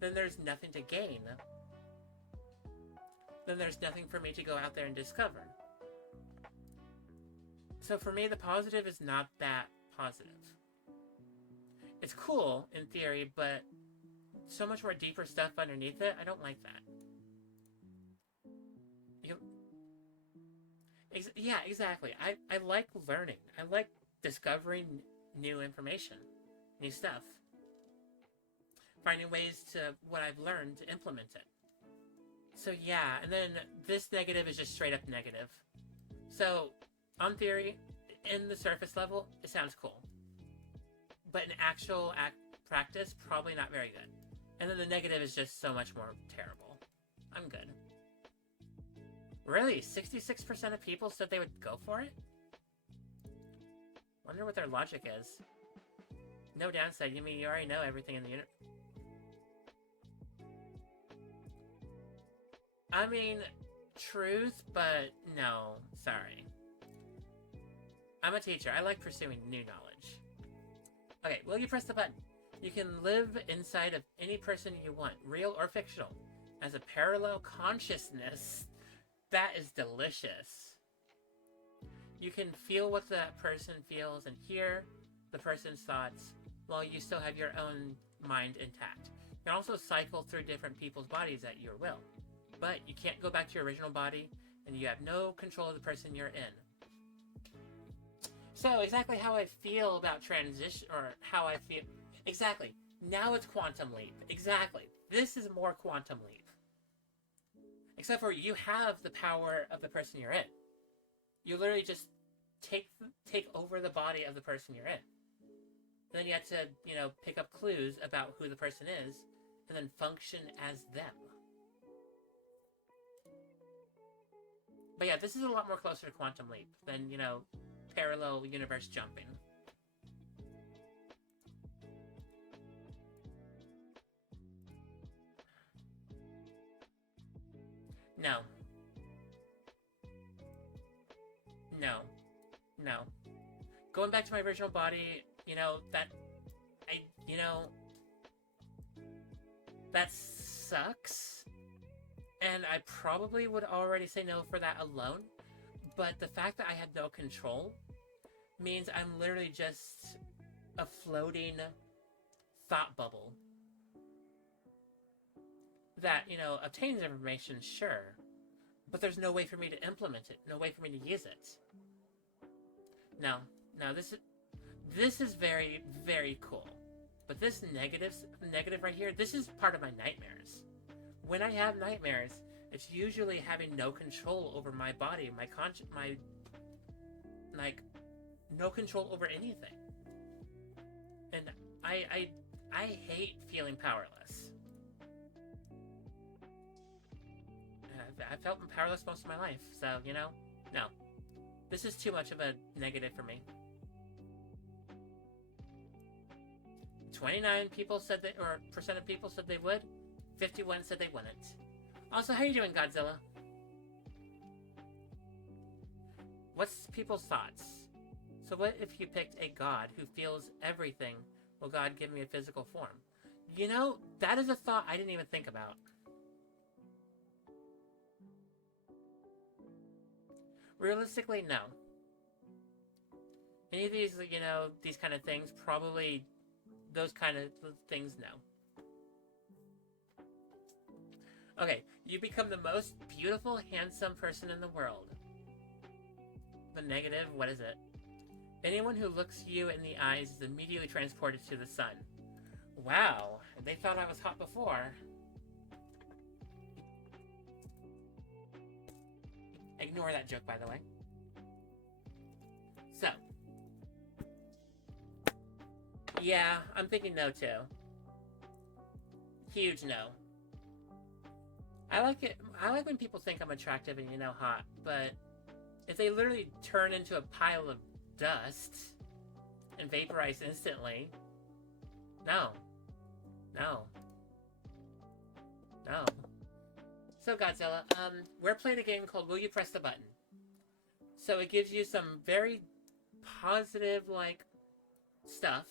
then there's nothing to gain. Then there's nothing for me to go out there and discover. So for me, the positive is not that positive. It's cool in theory, but so much more deeper stuff underneath it, I don't like that. Yeah, exactly. I like learning. I like discovering new information, new stuff. Finding ways to what I've learned to implement it. So yeah, and then this negative is just straight up negative. So, on theory, in the surface level, it sounds cool. But in actual practice, probably not very good. And then the negative is just so much more terrible. I'm good. Really? 66% of people said they would go for it? Wonder what their logic is. No downside, you mean you already know everything in the universe? I mean, truth, but no, sorry. I'm a teacher. I like pursuing new knowledge. Okay, will you press the button? You can live inside of any person you want, real or fictional, as a parallel consciousness. That is delicious. You can feel what that person feels and hear the person's thoughts while you still have your own mind intact. You can also cycle through different people's bodies at your will. But you can't go back to your original body, and you have no control of the person you're in. So, exactly how I feel about transition, or how I feel... Exactly. Now it's Quantum Leap. Exactly. This is more Quantum Leap. Except for you have the power of the person you're in. You literally just take over the body of the person you're in. Then you have to, pick up clues about who the person is, and then function as them. But yeah, this is a lot more closer to Quantum Leap than, parallel universe jumping. No. No. No. Going back to my original body, that sucks. And I probably would already say no for that alone. But the fact that I have no control means I'm literally just a floating thought bubble that, obtains information, sure. But there's no way for me to implement it. No way for me to use it. No, this is very, very cool. But this negative right here, this is part of my nightmares. When I have nightmares, it's usually having no control over my body, no control over anything. And I hate feeling powerless. I've felt powerless most of my life, so, no. This is too much of a negative for me. 29% of people said they would. 51 said they wouldn't. Also, how you doing, Godzilla? What's people's thoughts? So what if you picked a god who feels everything? Will God give me a physical form? That is a thought I didn't even think about. Realistically, no. Any of these, these kind of things, probably those kind of things, no. Okay, you become the most beautiful, handsome person in the world. The negative, what is it? Anyone who looks you in the eyes is immediately transported to the sun. Wow, they thought I was hot before. Ignore that joke, by the way. So. Yeah, I'm thinking no, too. Huge no. I like it. I like when people think I'm attractive and, hot, but if they literally turn into a pile of dust and vaporize instantly, no. No. No. So, Godzilla, we're playing a game called Will You Press the Button? So it gives you some very positive, stuff,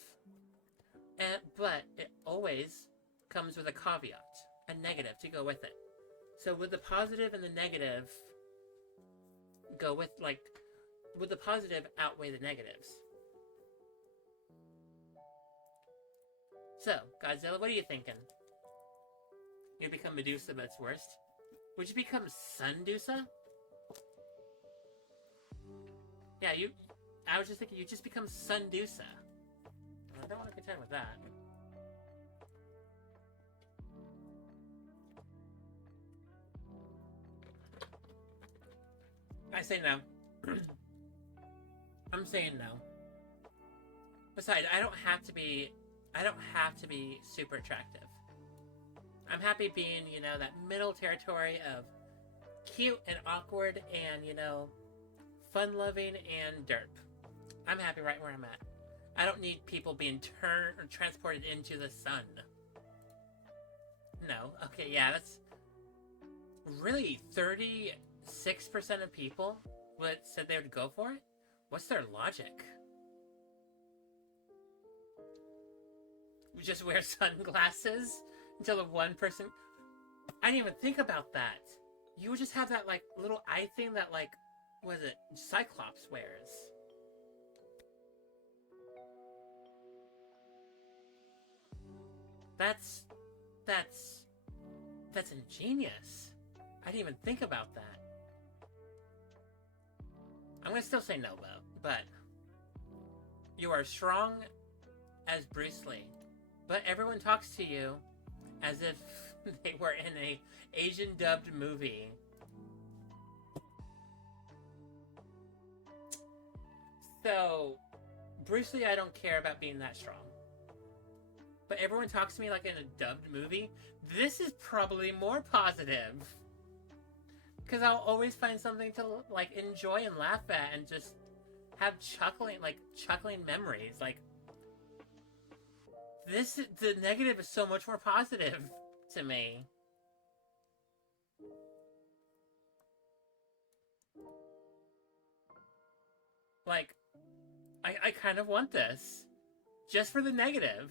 but it always comes with a caveat, a negative to go with it. So would the positive and the negative go with, like, would the positive outweigh the negatives? So, Godzilla, what are you thinking? You become Medusa, but it's worst? Would you become Sundusa? Yeah, I was just thinking, you just become Sundusa. I don't want to contend with that. I say no. I'm saying no. Besides, I don't have to be super attractive. I'm happy being, that middle territory of cute and awkward and, fun-loving and derp. I'm happy right where I'm at. I don't need people being turned or transported into the sun. No. Okay, yeah, that's... Really, 36% of people said they would go for it? What's their logic? We just wear sunglasses until the one person... I didn't even think about that. You would just have that, like, little eye thing that, like, what is it? Cyclops wears. That's ingenious. I didn't even think about that. I'm gonna still say no, though. But you are strong as Bruce Lee, but everyone talks to you as if they were in a Asian dubbed movie. So, Bruce Lee, I don't care about being that strong. But everyone talks to me like in a dubbed movie. This is probably more positive. Because I'll always find something to, like, enjoy and laugh at and just have chuckling memories. Like, the negative is so much more positive to me. Like, I kind of want this. Just for the negative.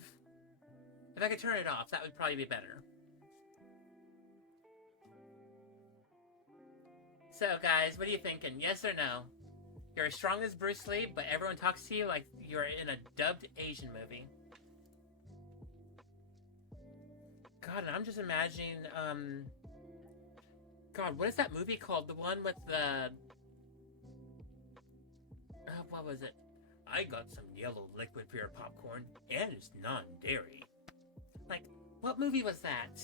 If I could turn it off, that would probably be better. So, guys, what are you thinking? Yes or no? You're as strong as Bruce Lee, but everyone talks to you like you're in a dubbed Asian movie. God, and I'm just imagining, God, what is that movie called? The one with the... what was it? I got some yellow liquid for your popcorn, and it's non-dairy. Like, what movie was that?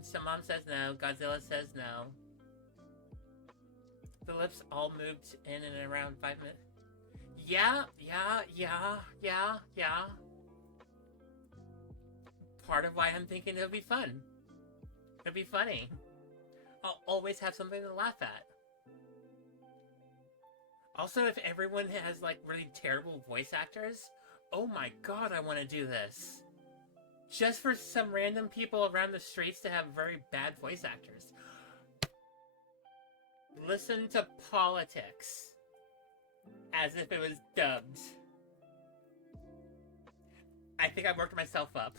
So Mom says no, Godzilla says no. The lips all moved in and around 5 minutes. Yeah. Part of why I'm thinking it'll be fun. It'll be funny. I'll always have something to laugh at. Also, if everyone has, like, really terrible voice actors, oh my god, I want to do this. Just for some random people around the streets to have very bad voice actors. Listen to Politics. As if it was dubbed. I think I worked myself up.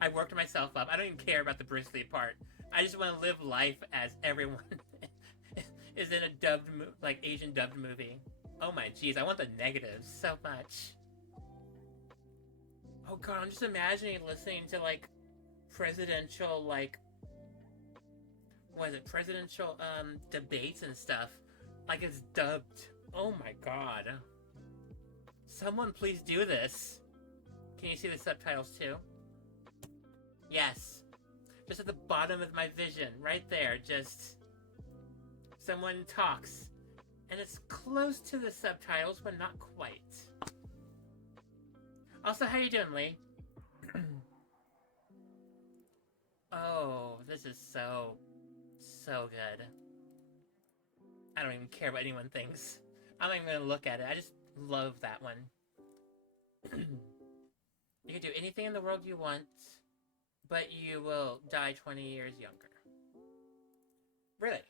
I don't even care about the Bruce Lee part. I just want to live life as everyone is in a dubbed, like, Asian dubbed movie. Oh my jeez, I want the negatives so much. Oh god, I'm just imagining listening to, like, presidential, like, what is it, presidential, debates and stuff. Like, it's dubbed. Oh my god. Someone please do this. Can you see the subtitles too? Yes. Just at the bottom of my vision, right there, just... someone talks. And it's close to the subtitles, but not quite. Also, how you doing, Lee? Oh, this is so good. I don't even care what anyone thinks. I'm not even gonna look at it. I just love that one. You can do anything in the world you want, but you will die 20 years younger. Really?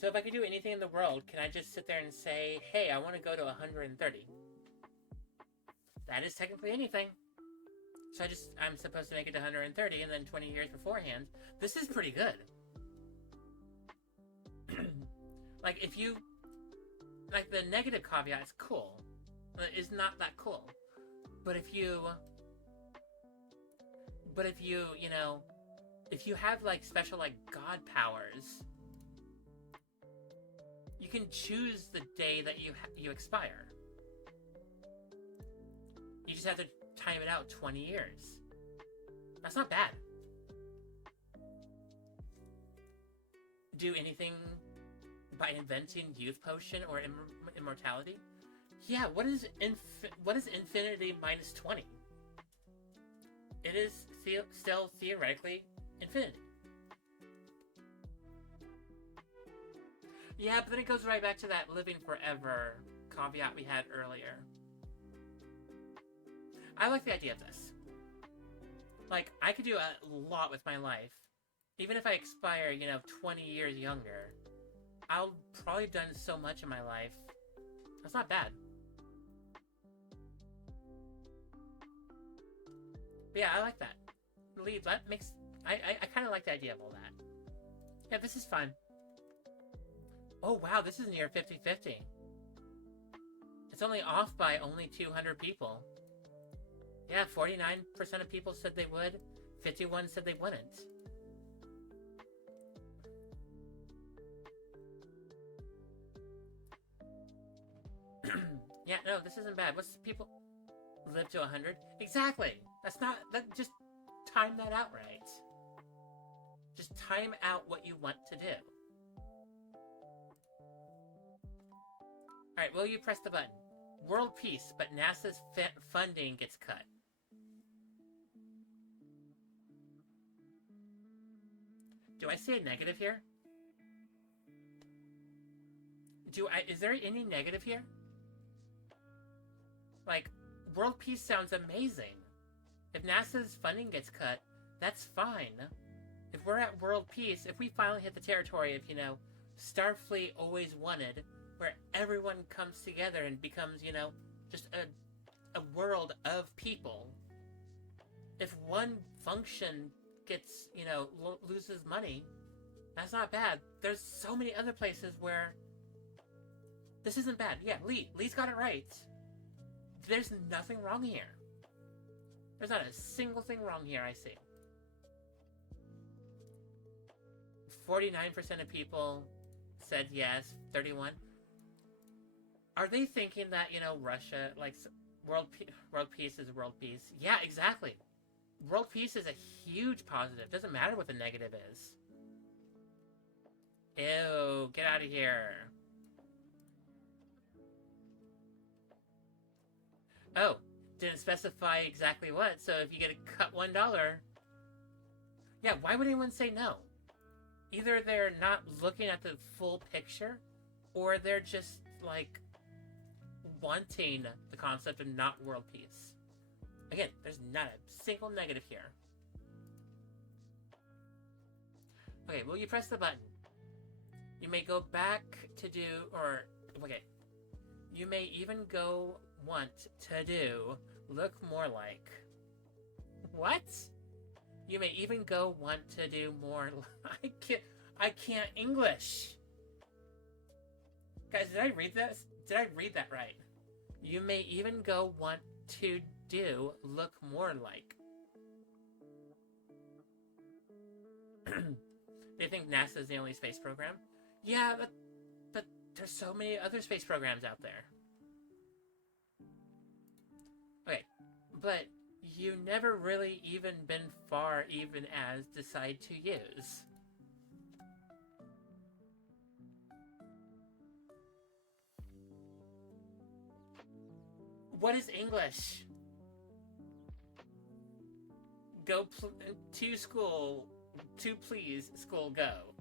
So if I could do anything in the world, can I just sit there and say, hey, I want to go to 130? That is technically anything. So I'm supposed to make it to 130 and then 20 years beforehand. This is pretty good. Like, if you... Like, the negative caveat is cool. It's not that cool. But if you, you know... If you have, like, special, like, god powers... You can choose the day that you expire. You just have to time it out 20 years. That's not bad. Do anything by inventing youth potion or immortality? Yeah, what is infinity minus 20? It is still theoretically infinity. Yeah, but then it goes right back to that living forever caveat we had earlier. I like the idea of this. Like, I could do a lot with my life. Even if I expire, 20 years younger. I'll probably have done so much in my life. That's not bad. But yeah, I like that. That makes... I kind of like the idea of all that. Yeah, this is fun. Oh wow, this is near 50-50. It's only off by only 200 people. Yeah, 49% of people said they would. 51 said they wouldn't. Yeah, no, this isn't bad. What's people live to 100? Exactly. Just time that out right. Just time out what you want to do. Alright, will you press the button? World peace, but NASA's funding gets cut. Do I see a negative here? Is there any negative here? Like, world peace sounds amazing. If NASA's funding gets cut, that's fine. If we're at world peace, if we finally hit the territory of, Starfleet always wanted, where everyone comes together and becomes, just a world of people. If one function gets, loses money, that's not bad. There's so many other places where this isn't bad. Yeah, Lee's got it right. There's nothing wrong here. There's not a single thing wrong here, I see. 49% of people said yes, 31. Are they thinking that, Russia, like, world peace is world peace? Yeah, exactly. World peace is a huge positive. Doesn't matter what the negative is. Ew, get out of here. Oh, didn't specify exactly what, so if you get to cut $1... Yeah, why would anyone say no? Either they're not looking at the full picture, or they're just, like, wanting the concept of not world peace. Again, there's not a single negative here. Okay, will you press the button? You may go back to do, you may even want to do look more like. What? You may even want to do more. I can't English. Guys, did I read this? Did I read that right? You may even want to do look more like. They think NASA's the only space program? Yeah, but there's so many other space programs out there. Okay, but you never really even been far even as decide to use. What is English? Go to school. To please, school go.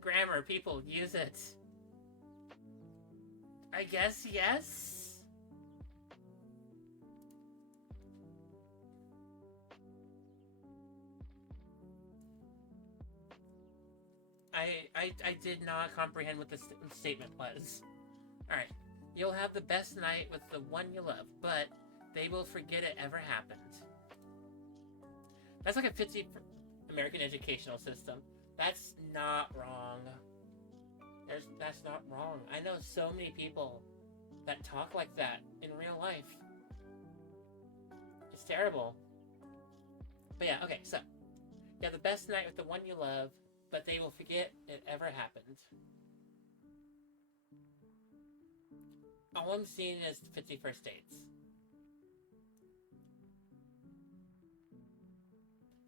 Grammar, people, use it. I guess yes? I did not comprehend what the statement was. Alright. You'll have the best night with the one you love, but they will forget it ever happened. That's like a 50 American educational system. That's not wrong. That's not wrong. I know so many people that talk like that in real life. It's terrible. But yeah, okay, so. You have the best night with the one you love, but they will forget it ever happened. All I'm seeing is 50 First Dates.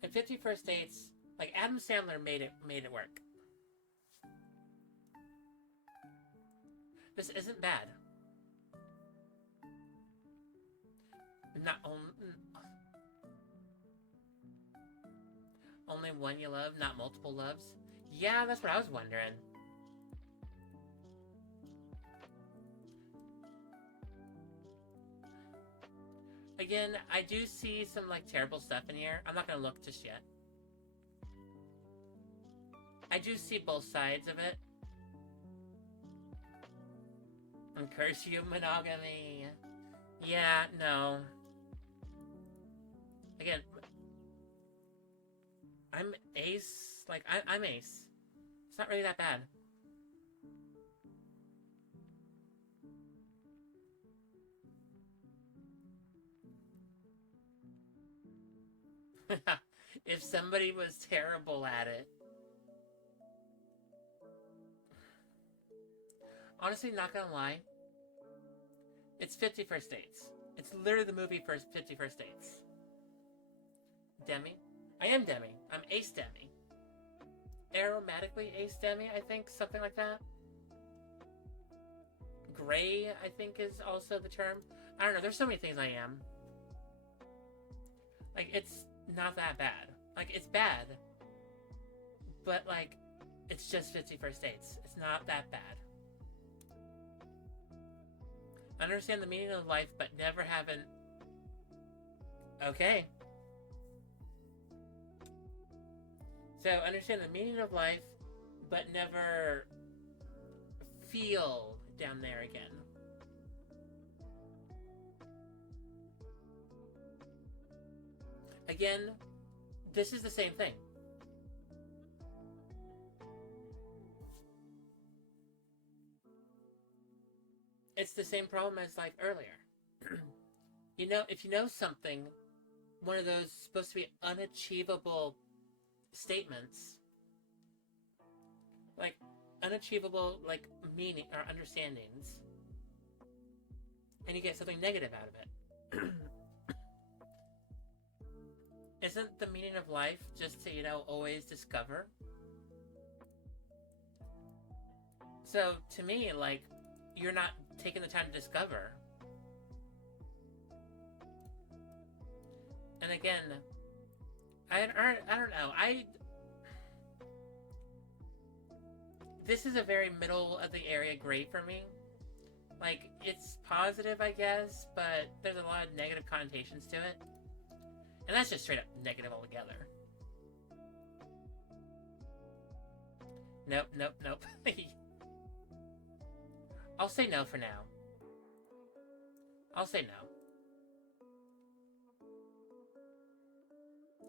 And 50 First Dates, like Adam Sandler made it work. This isn't bad. Not only one you love, not multiple loves. Yeah, that's what I was wondering. Again, I do see some like terrible stuff in here. I'm not gonna look just yet. I do see both sides of it. And curse you, monogamy. Yeah, no. Again, I'm ace. Like, I'm ace. It's not really that bad. If somebody was terrible at it. Honestly, not gonna lie. It's 50 First Dates. It's literally the movie 50 First Dates. Demi? I am Demi. I'm Ace Demi. Aromatically Ace Demi, I think. Something like that. Gray, I think, is also the term. I don't know. There's so many things I am. Like, it's not that bad. Like, it's bad. But, like, it's just 50 First Dates. It's not that bad. Understand the meaning of life, but never having... Okay. So, understand the meaning of life, but never feel down there again. Again, this is the same thing. It's the same problem as like earlier. You know, if you know something, one of those supposed to be unachievable statements, like unachievable like meaning or understandings, and you get something negative out of it. Isn't the meaning of life just to, you know, always discover? So to me, like, you're not taking the time to discover. And again, I don't know. This is a very middle of the area gray for me. Like, it's positive, I guess, but there's a lot of negative connotations to it. And that's just straight up negative altogether. Nope, nope, nope. I'll say no for now. I'll say no.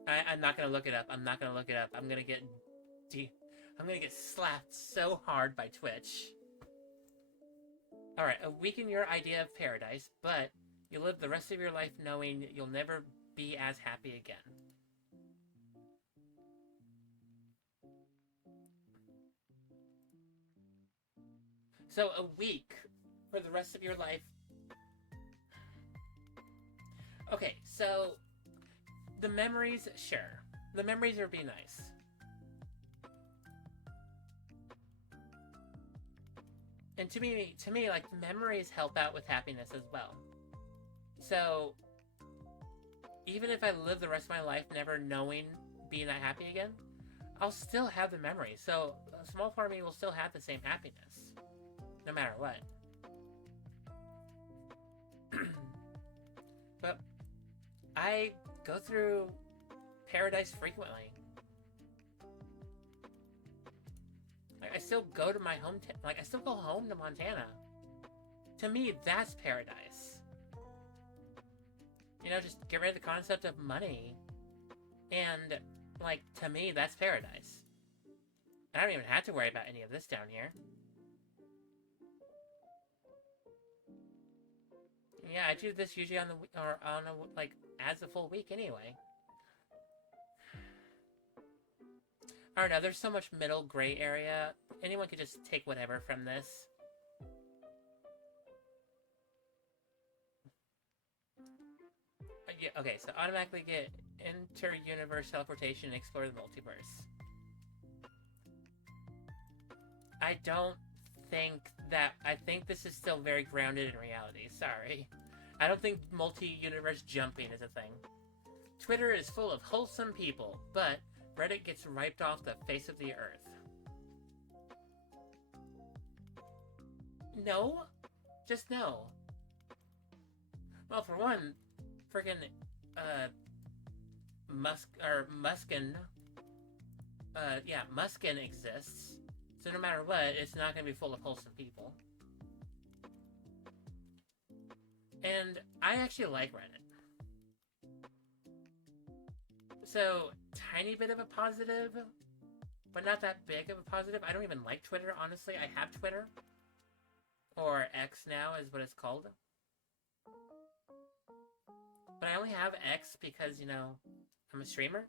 I'm not gonna look it up. I'm not gonna look it up. I'm gonna get slapped so hard by Twitch. Alright, weaken your idea of paradise, but you live the rest of your life knowing you'll never be as happy again. So a week for the rest of your life. Okay, so the memories, sure. The memories would be nice. And to me, like, memories help out with happiness as well. So, even if I live the rest of my life never knowing being that happy again, I'll still have the memories. So, a small part of me will still have the same happiness, no matter what. But I go through paradise frequently. still go to my hometown. Like, I still go home to Montana. To me, that's paradise. You know, just get rid of the concept of money. And, like, to me, that's paradise. I don't even have to worry about any of this down here. Yeah, I do this usually on the, or on a, like, as a full week anyway. I don't know, there's so much middle gray area. Anyone could just take whatever from this. Yeah, okay, so automatically get inter-universe teleportation and explore the multiverse. I don't think that... I think this is still very grounded in reality. Sorry. I don't think multi-universe jumping is a thing. Twitter is full of wholesome people, but Reddit gets wiped off the face of the earth. No? Just no. Well, for one, friggin' Muskin exists. So no matter what, it's not going to be full of wholesome people. And I actually like Reddit. So, tiny bit of a positive, but not that big of a positive. I don't even like Twitter, honestly. I have Twitter. Or X now is what it's called. But I only have X because, you know, I'm a streamer.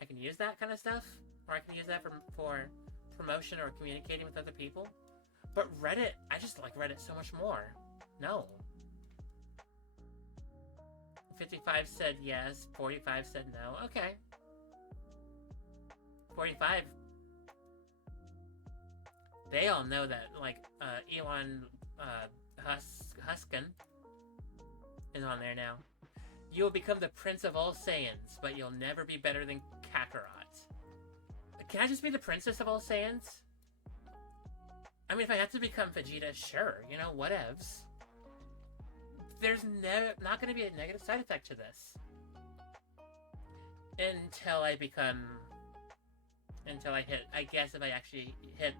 I can use that kind of stuff. Or I can use that for promotion or communicating with other people. But Reddit, I just like Reddit so much more. No. 55 said yes, 45 said no. Okay. 45. They all know that, like, Elon Huskin is on there now. You will become the Prince of all Saiyans, but you'll never be better than Kakarot. Can I just be the Princess of all Saiyans? I mean, if I have to become Vegeta, sure, you know, whatevs. There's not going to be a negative side effect to this. Until I hit, I guess if I actually hit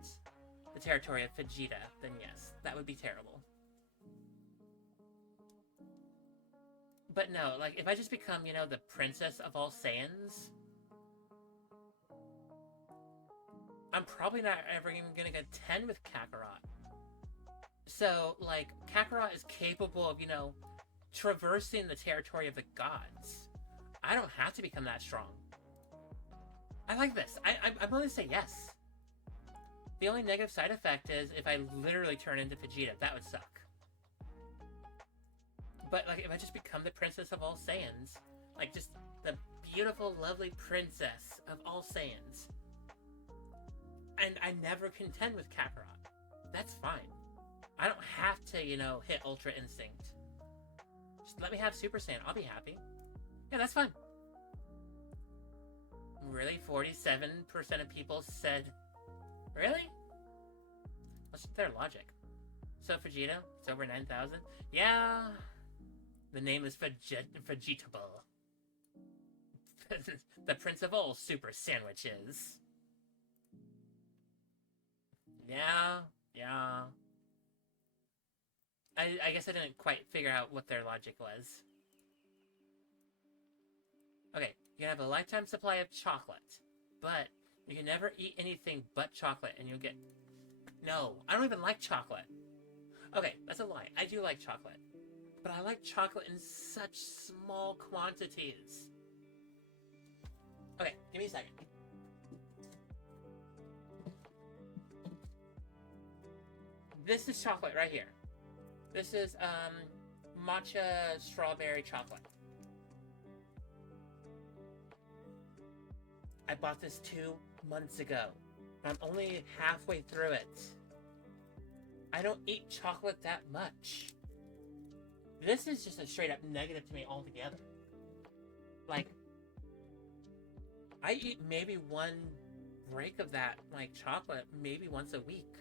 the territory of Vegeta, then yes, that would be terrible. But no, like, if I just become, you know, the Princess of all Saiyans, I'm probably not ever even gonna get 10 with Kakarot. So, like, Kakarot is capable of, you know, traversing the territory of the gods. I don't have to become that strong. I like this. I'm willing to say yes. The only negative side effect is if I literally turn into Vegeta, that would suck. But, like, if I just become the Princess of all Saiyans, like, just the beautiful, lovely princess of all Saiyans, and I never contend with Kakarot, that's fine. I don't have to, you know, hit Ultra Instinct. Just let me have Super Saiyan. I'll be happy. Yeah, that's fine. Really? 47% of people said... Really? What's their logic? So, Vegeta, it's over 9,000? Yeah... The name is Vegetable. The Prince of all Super Sandwiches. Yeah. I guess I didn't quite figure out what their logic was. Okay, you can have a lifetime supply of chocolate, but you can never eat anything but chocolate and you'll get... No, I don't even like chocolate. Okay, that's a lie. I do like chocolate. But I like chocolate in such small quantities. Okay, give me a second. This is chocolate right here. This is, matcha strawberry chocolate. I bought this 2 months ago. I'm only halfway through it. I don't eat chocolate that much. This is just a straight up negative to me altogether. Like, I eat maybe 1 break of that, like, chocolate maybe once a week.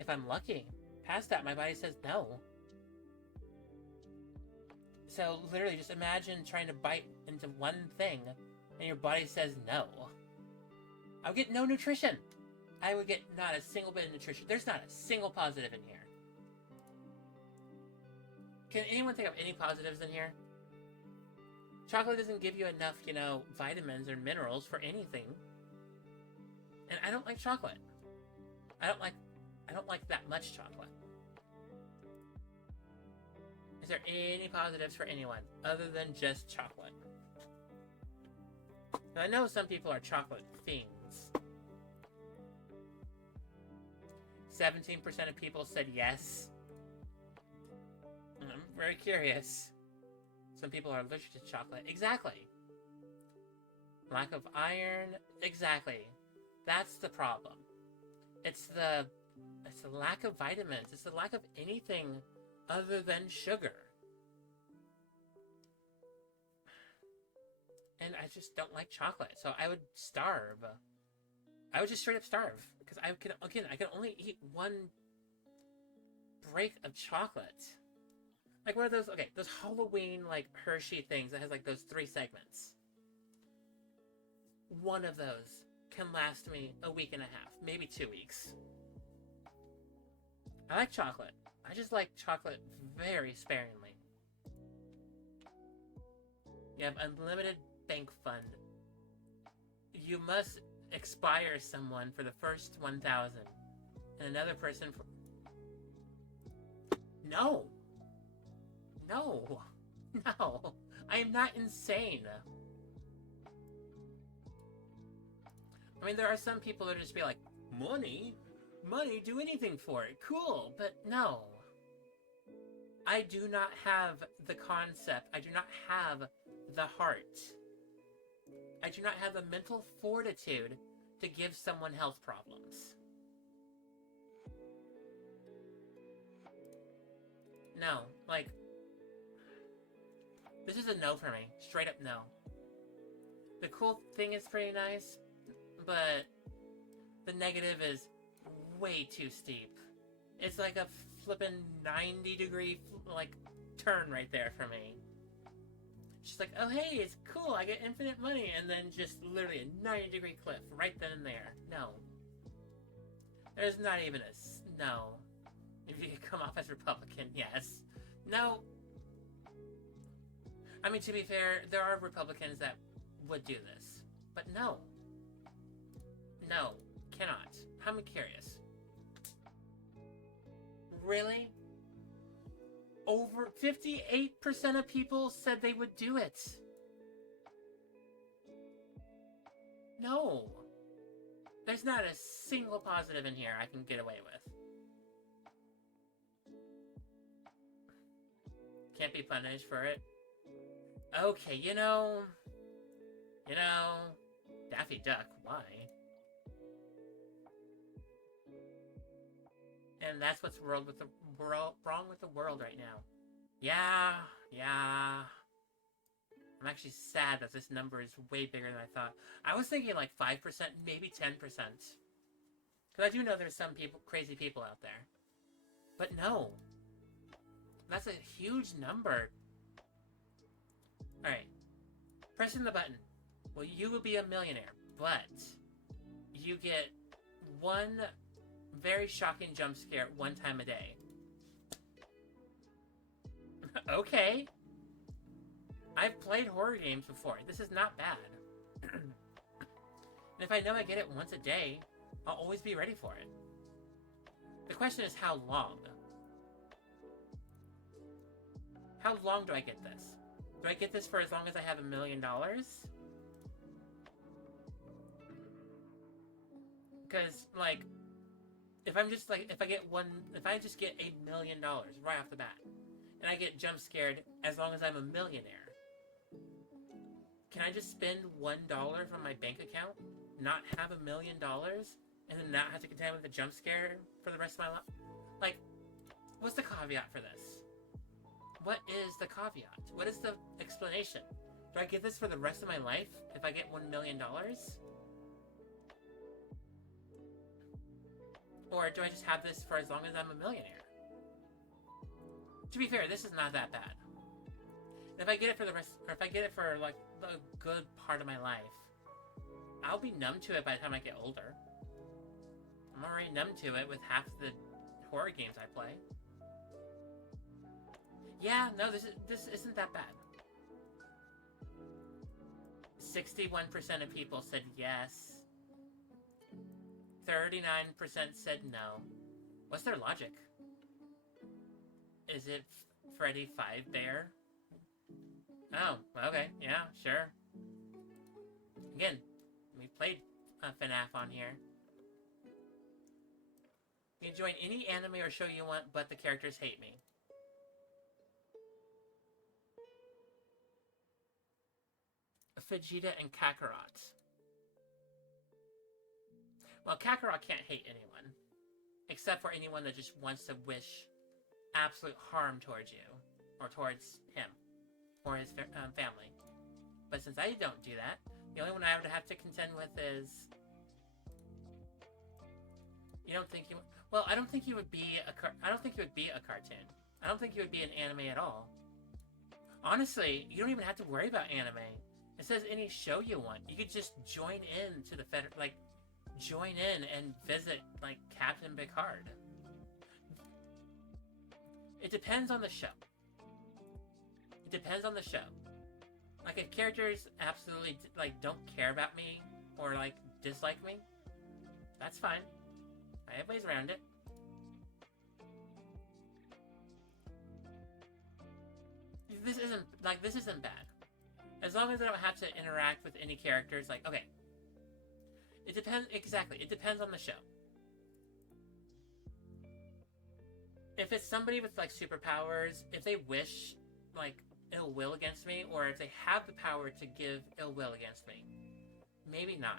If I'm lucky. Past that, my body says no. So, literally, just imagine trying to bite into one thing, and your body says no. I'll get no nutrition. I would get not a single bit of nutrition. There's not a single positive in here. Can anyone think of any positives in here? Chocolate doesn't give you enough, vitamins or minerals for anything. And I don't like chocolate. I don't like that much chocolate. Is there any positives for anyone other than just chocolate? Now, I know some people are chocolate fiends. 17% of people said yes. I'm very curious. Some people are allergic to chocolate. Exactly. Lack of iron. Exactly. That's the problem. It's the lack of vitamins. It's the lack of anything other than sugar. And I just don't like chocolate, so I would starve. I would just straight up starve because I can only eat one break of chocolate. Like what are those? Okay, those Halloween like Hershey things that has like those 3 segments. One of those can last me a week and a half, maybe 2 weeks. I like chocolate. I just like chocolate very sparingly. You have unlimited bank fund. You must expire someone for the first 1,000, and another person for... No! No! No! I am not insane! I mean, there are some people that just be like, money? Money, do anything for it. Cool, but no. I do not have the concept. I do not have the heart. I do not have the mental fortitude to give someone health problems. No, like, this is a no for me. Straight up no. The cool thing is pretty nice, but the negative is way too steep. It's like a flippin' 90-degree, like, turn right there for me. She's like, oh hey, it's cool, I get infinite money, and then just literally a 90-degree cliff right then and there. No. There's not even a... no. If you could come off as Republican, yes. No. I mean, to be fair, there are Republicans that would do this. But no. No. Cannot. I'm curious. Really? Over 58% of people said they would do it. No. There's not a single positive in here I can get away with. Can't be punished for it. Okay, Daffy Duck, why? And that's what's wrong with the world right now. Yeah. I'm actually sad that this number is way bigger than I thought. I was thinking like 5%, maybe 10%. Because I do know there's some crazy people out there. But no. That's a huge number. Alright. Pressing the button. Well, you will be a millionaire, but you get one very shocking jump scare one time a day. Okay. I've played horror games before. This is not bad. And if I know I get it once a day, I'll always be ready for it. The question is how long? How long do I get this? Do I get this for as long as I have $1 million? Because, like, if I just get $1 million right off the bat, and I get jump scared as long as I'm a millionaire, can I just spend $1 from my bank account, not have $1 million, and then not have to contend with a jump scare for the rest of my life? Like, what's the caveat for this? What is the caveat? What is the explanation? Do I get this for the rest of my life if I get $1 million? Or do I just have this for as long as I'm a millionaire? To be fair, this is not that bad. If I get it for the rest, or if I get it for like a good part of my life, I'll be numb to it by the time I get older. I'm already numb to it with half the horror games I play. Yeah, no, this isn't that bad. 61% of people said yes. 39% said no. What's their logic? Is it Freddy Fazbear? Oh, okay, yeah, sure. Again, we played FNAF on here. You can join any anime or show you want, but the characters hate me. Vegeta and Kakarot. Well, Kakarot can't hate anyone. Except for anyone that just wants to wish absolute harm towards you. Or towards him. Or his family. But since I don't do that, the only one I would have to contend with is... You don't think you... Well, I don't think you would be I don't think you would be a cartoon. I don't think you would be an anime at all. Honestly, you don't even have to worry about anime. It says any show you want. You could just join in to the join in and visit, like, Captain Picard. It depends on the show. It depends on the show. Like, if characters absolutely, like, don't care about me or, like, dislike me, that's fine. I have ways around it. This isn't bad. As long as I don't have to interact with any characters, like, okay. It depends, exactly, it depends on the show. If it's somebody with, like, superpowers, if they wish, like, ill will against me, or if they have the power to give ill will against me, maybe not.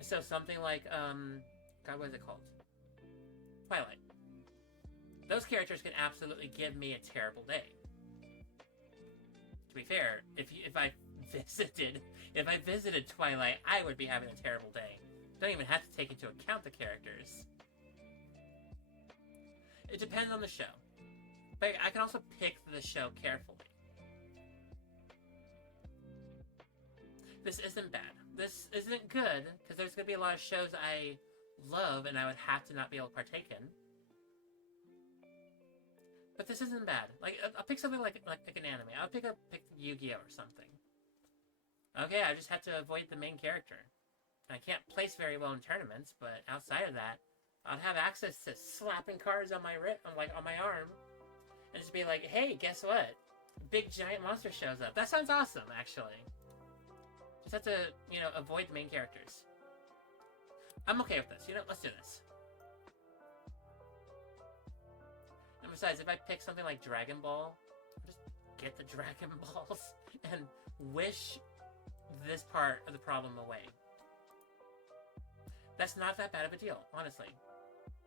So something like, God, what is it called? Twilight. Those characters can absolutely give me a terrible day. To be fair, if I visited Twilight, I would be having a terrible day. Don't even have to take into account the characters. It depends on the show. But I can also pick the show carefully. This isn't bad. This isn't good, because there's going to be a lot of shows I love and I would have to not be able to partake in. But this isn't bad. Like, I'll pick something like an anime. I'll pick Yu-Gi-Oh! Or something. Okay, I just have to avoid the main character. I can't place very well in tournaments, but outside of that, I'd have access to slapping cards on my on my arm. And just be like, hey, guess what? Big giant monster shows up. That sounds awesome, actually. Just have to, avoid the main characters. I'm okay with this. Let's do this. And besides, if I pick something like Dragon Ball, I'll just get the Dragon Balls and wish this part of the problem away. That's not that bad of a deal, honestly.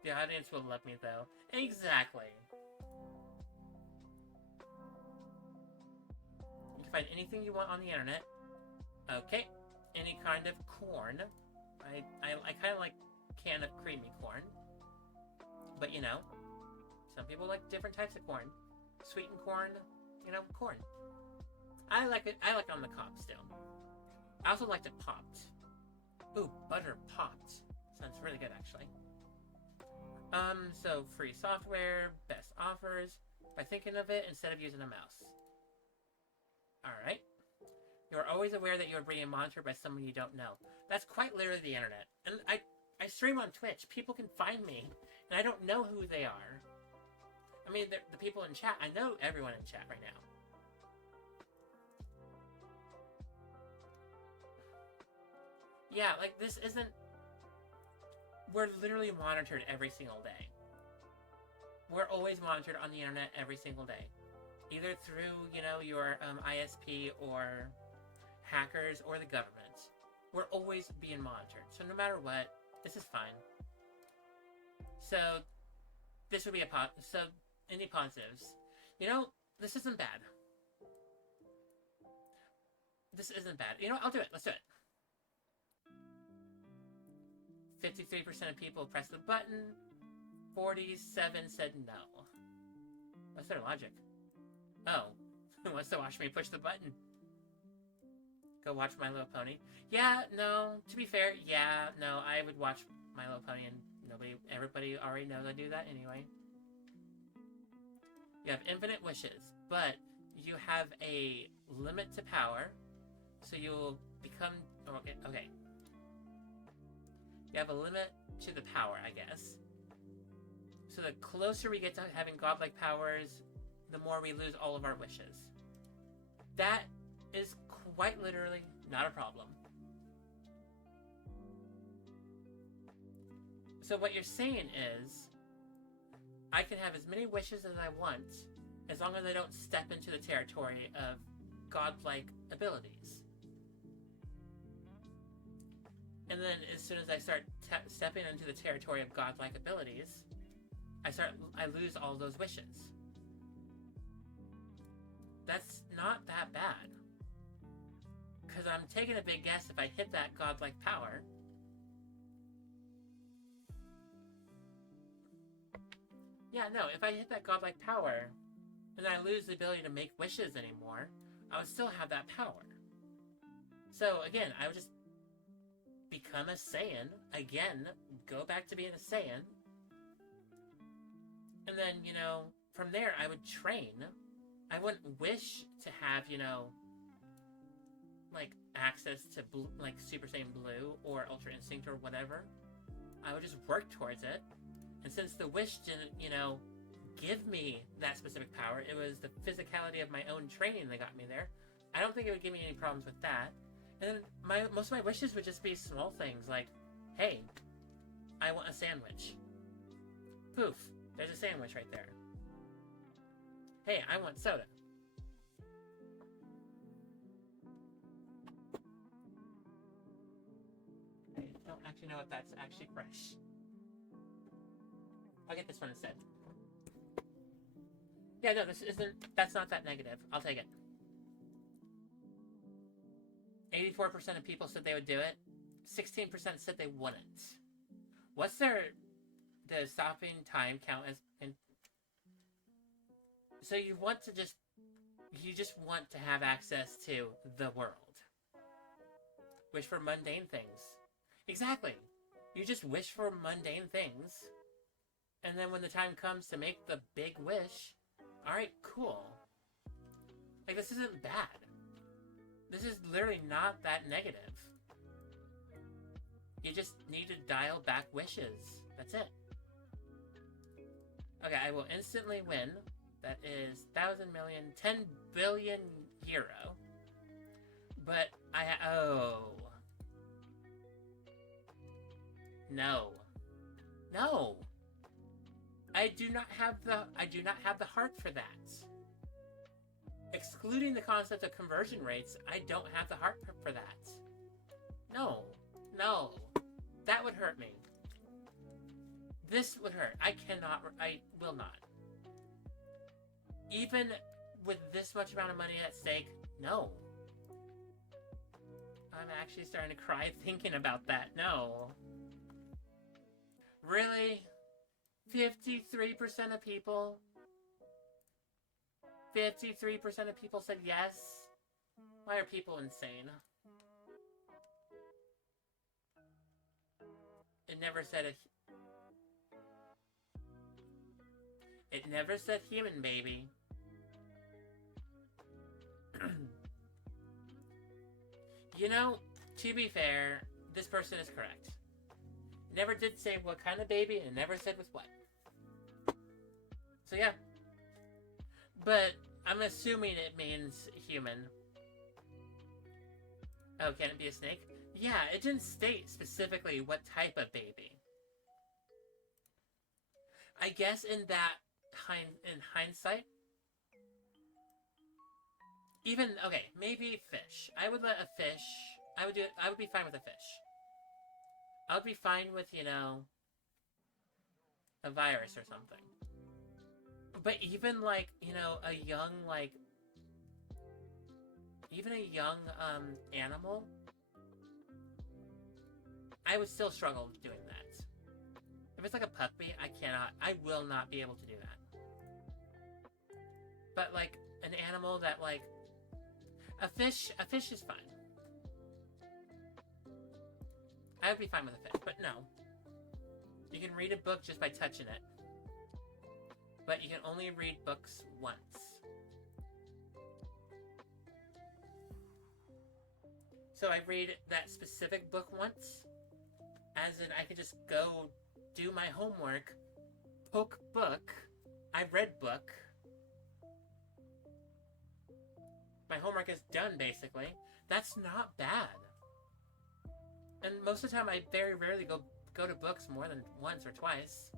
The audience will love me, though. Exactly. You can find anything you want on the internet. Okay. Any kind of corn. I kind of like can of creamy corn. But, some people like different types of corn. Sweetened corn, corn. I like it on the cob still. I also liked it popped. Ooh, butter popped. Sounds really good, actually. So free software, best offers, by thinking of it instead of using a mouse. Alright. You are always aware that you are being monitored by someone you don't know. That's quite literally the internet. And I stream on Twitch. People can find me, and I don't know who they are. I mean, the people in chat, I know everyone in chat right now. Yeah, like, this isn't... We're literally monitored every single day. We're always monitored on the internet every single day. Either through, your ISP or hackers or the government. We're always being monitored. So no matter what, this is fine. So, this would be so, any positives? This isn't bad. This isn't bad. I'll do it. Let's do it. 53% of people pressed the button. 47 said no. What's their logic? Oh, who wants to watch me push the button? Go watch My Little Pony. Yeah, no, to be fair, yeah, no, I would watch My Little Pony and everybody already knows I do that anyway. You have infinite wishes, but you have a limit to power, so you'll become, okay. You have a limit to the power, I guess. So the closer we get to having godlike powers, the more we lose all of our wishes. That is quite literally not a problem. So what you're saying is, I can have as many wishes as I want, as long as I don't step into the territory of godlike abilities. And then as soon as I start stepping into the territory of godlike abilities, I lose all those wishes. That's not that bad. Because I'm taking a big guess if I hit that godlike power. Yeah, no, if I hit that godlike power, and I lose the ability to make wishes anymore, I would still have that power. So again, I would just become a Saiyan, again, go back to being a Saiyan, and then, from there I would train. I wouldn't wish to have, access to Super Saiyan Blue or Ultra Instinct or whatever. I would just work towards it. And since the wish didn't, give me that specific power, it was the physicality of my own training that got me there. I don't think it would give me any problems with that. And then most of my wishes would just be small things like, hey, I want a sandwich. Poof, there's a sandwich right there. Hey, I want soda. I don't actually know if that's actually fresh. I'll get this one instead. Yeah, no, that's not that negative. I'll take it. 84% of people said they would do it. 16% said they wouldn't. What's the stopping time count as? So you just want to have access to the world. Wish for mundane things. Exactly. You just wish for mundane things. And then when the time comes to make the big wish, alright, cool. This isn't bad. This is literally not that negative. You just need to dial back wishes. That's it. Okay, I will instantly win. That is 1,000 million, 10 billion euro. But No. No. I do not have the heart for that. Excluding the concept of conversion rates, I don't have the heart for that. No. That would hurt me. This would hurt. I will not. Even with this much amount of money at stake, no. I'm actually starting to cry thinking about that. No. Really? 53% of people? 53% of people said yes? Why are people insane? It never said human, baby. To be fair, this person is correct. It never did say what kind of baby, and it never said with what. So yeah. But I'm assuming it means human. Oh, can it be a snake? Yeah, it didn't state specifically what type of baby. I guess in hindsight, maybe fish. I would be fine with a fish. I would be fine with, a virus or something. But even a young animal, I would still struggle doing that. If it's like a puppy, I will not be able to do that. But an animal that a fish is fine. I would be fine with a fifth, but no. You can read a book just by touching it. But you can only read books once. So I read that specific book once, as in I could just go do my homework, poke book, I read book, my homework is done basically. That's not bad. And most of the time I very rarely go to books more than once or twice.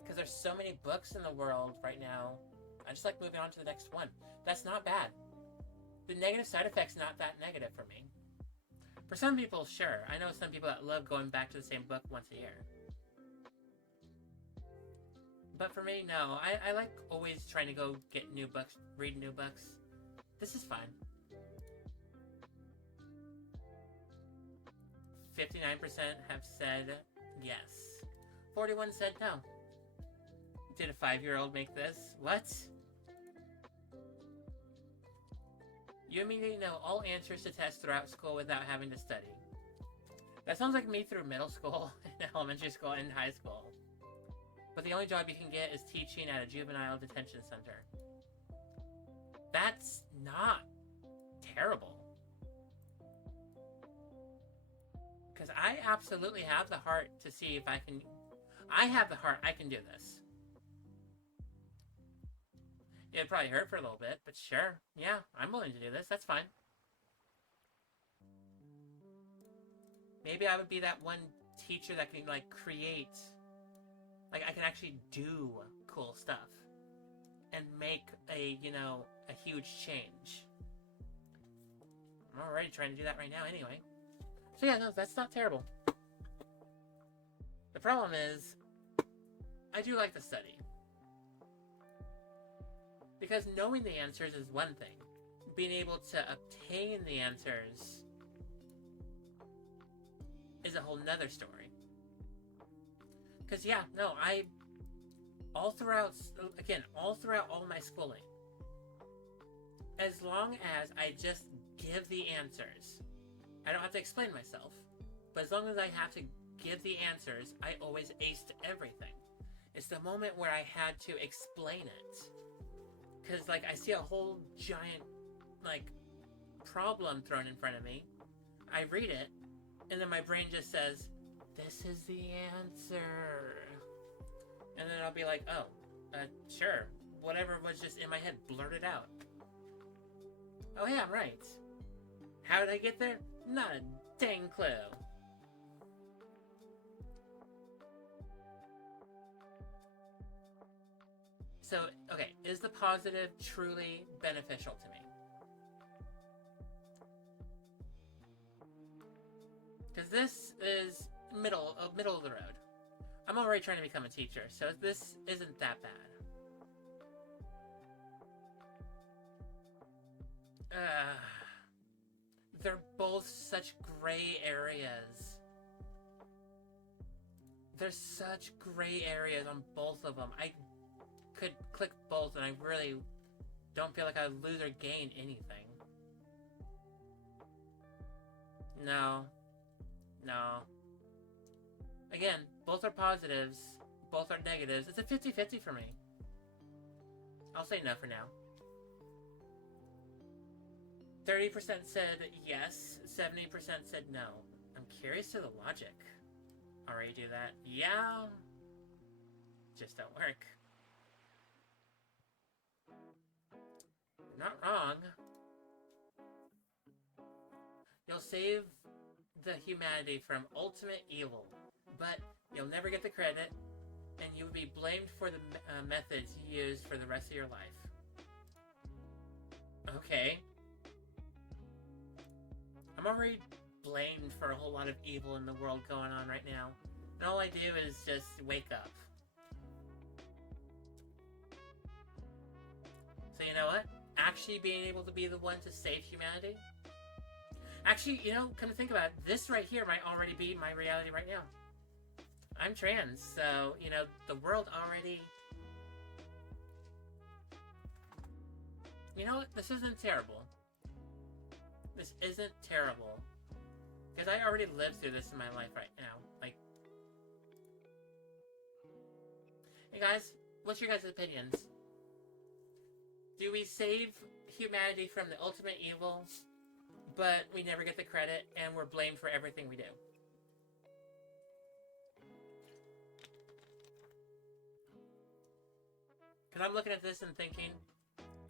Because there's so many books in the world right now. I just like moving on to the next one. That's not bad. The negative side effect's not that negative for me. For some people, sure. I know some people that love going back to the same book once a year. But for me, no. I like always trying to go get new books, read new books. This is fun. 59% have said yes. 41 said no. Did a 5-year-old make this? What? You immediately know all answers to tests throughout school without having to study. That sounds like me through middle school, elementary school, and high school. But the only job you can get is teaching at a juvenile detention center. That's not terrible. Because I absolutely have the heart to see if I can... I have the heart, I can do this. It'd probably hurt for a little bit, but sure. Yeah, I'm willing to do this. That's fine. Maybe I would be that one teacher that can, like, create... Like, I can actually do cool stuff. And make a, you know, a huge change. I'm already trying to do that right now anyway. So yeah, no, that's not terrible. The problem is, I do like to study. Because knowing the answers is one thing. Being able to obtain the answers is a whole nother story. Because yeah, no, all throughout all my schooling, as long as I just give the answers, I don't have to explain myself, but as long as I have to give the answers, I always aced everything. It's the moment where I had to explain it. Because, like, I see a whole giant, like, problem thrown in front of me. I read it, and then my brain just says, this is the answer. And then I'll be like, oh, sure. Whatever was just in my head, blurt it out. Oh, yeah, I'm right. How did I get there? Not a dang clue. So, okay, is the positive truly beneficial to me? Because this is middle of the road. I'm already trying to become a teacher, so this isn't that bad. They're both such gray areas. There's such gray areas on both of them. I could click both and I really don't feel like I would lose or gain anything. No. Again, both are positives, both are negatives. It's a 50-50 for me. I'll say no for now. 30% said yes, 70% said no. I'm curious to the logic. Already do that? Yeah. Just don't work. Not wrong. You'll save the humanity from ultimate evil, but you'll never get the credit, and you will be blamed for the methods you used for the rest of your life. Okay. I'm already blamed for a whole lot of evil in the world going on right now, and all I do is just wake up. So you know what? Actually being able to be the one to save humanity? Actually, you know, come to think about it, this right here might already be my reality right now. I'm trans, so, you know, the world already... You know what? This isn't terrible. This isn't terrible. Because I already lived through this in my life right now. Like, hey guys, what's your guys' opinions? Do we save humanity from the ultimate evil, but we never get the credit, and we're blamed for everything we do? Because I'm looking at this and thinking,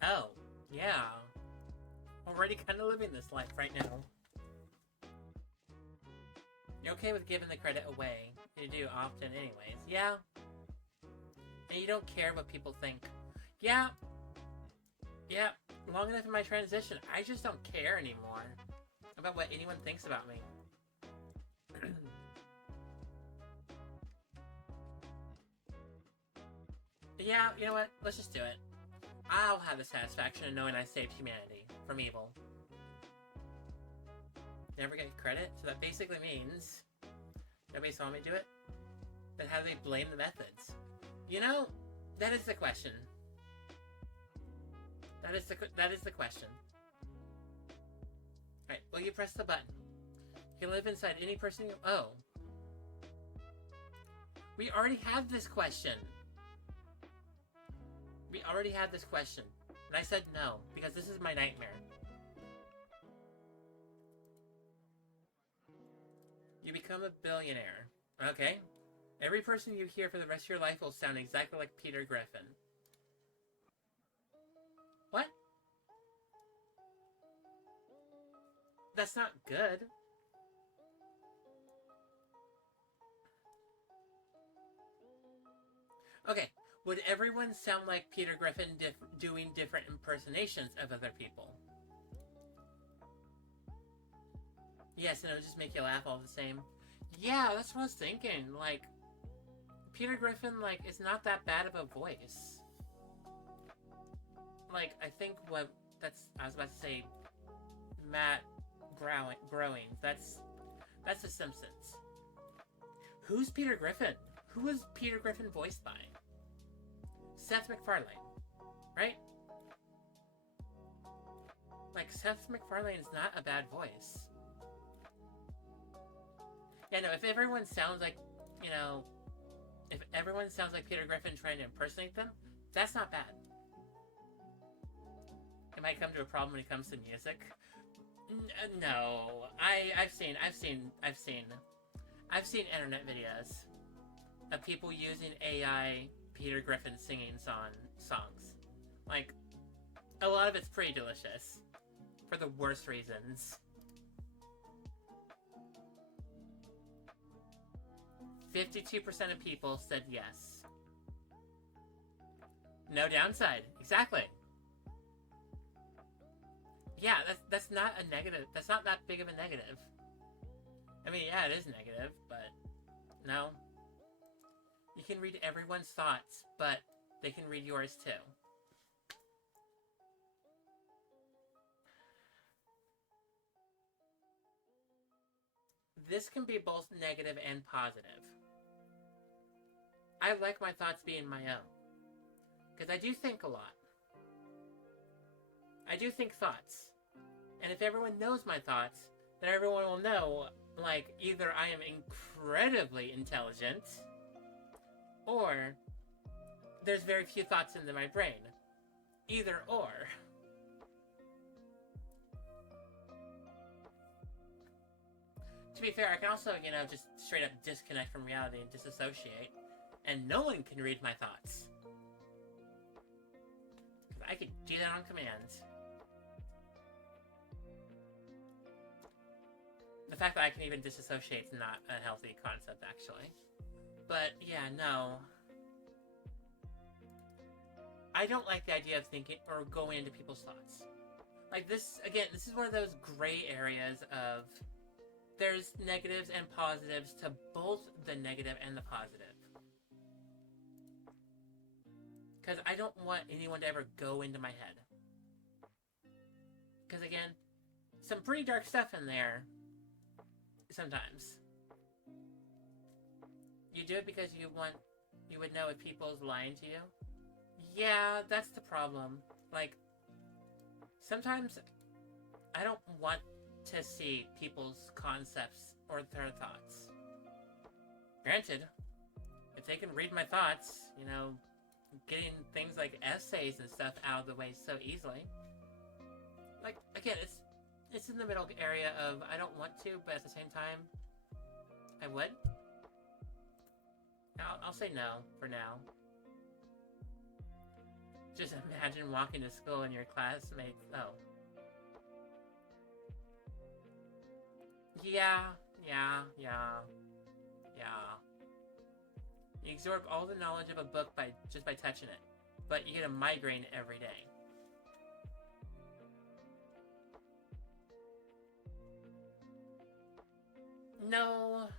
oh, yeah, already kind of living this life right now. You're okay with giving the credit away. You do often anyways. Yeah. And you don't care what people think. Yeah. Yeah. Long enough in my transition, I just don't care anymore about what anyone thinks about me. Yeah, you know what? Let's just do it. I'll have the satisfaction of knowing I saved humanity from evil. Never get credit? So that basically means nobody saw me do it? Then how do they blame the methods? You know, that is the question. That is the question. Alright, well, you press the button. You can live inside any person you... Oh. We already have this question. We already had this question. And I said no, because this is my nightmare. You become a billionaire. Okay. Every person you hear for the rest of your life will sound exactly like Peter Griffin. What? That's not good. Okay. Would everyone sound like Peter Griffin doing different impersonations of other people? Yes, and it would just make you laugh all the same. Yeah, that's what I was thinking. Like, Peter Griffin, like, is not that bad of a voice. Like, I think I was about to say, Matt Groening. That's The Simpsons. Who's Peter Griffin? Who is Peter Griffin voiced by? Seth MacFarlane, right? Like, Seth MacFarlane is not a bad voice. Yeah, no, if everyone sounds like, you know, if everyone sounds like Peter Griffin trying to impersonate them, that's not bad. It might come to a problem when it comes to music. No, I've seen internet videos of people using AI Peter Griffin singing songs. Like, a lot of it's pretty delicious. For the worst reasons. 52% of people said yes. No downside. Exactly. Yeah, that's not a negative. That's not that big of a negative. I mean, yeah, it is negative, but no. You can read everyone's thoughts, but they can read yours too. This can be both negative and positive. I like my thoughts being my own. Because I do think a lot. I do think thoughts. And if everyone knows my thoughts, then everyone will know, like, either I am incredibly intelligent, or there's very few thoughts into my brain. Either or. To be fair, I can also, you know, just straight up disconnect from reality and disassociate, and no one can read my thoughts. Because I could do that on command. The fact that I can even disassociate is not a healthy concept, actually. But, yeah, no. I don't like the idea of thinking or going into people's thoughts. Like, this, again, this is one of those gray areas of there's negatives and positives to both the negative and the positive. Because I don't want anyone to ever go into my head. Because, again, some pretty dark stuff in there. Sometimes. You do it because you would know if people's lying to you? Yeah, that's the problem. Like, sometimes I don't want to see people's concepts or their thoughts. Granted, if they can read my thoughts, you know, getting things like essays and stuff out of the way so easily. Like, again, it's in the middle area of I don't want to, but at the same time, I would. I'll say no for now. Just imagine walking to school and your classmates. Oh. Yeah. You absorb all the knowledge of a book just by touching it, but you get a migraine every day. No,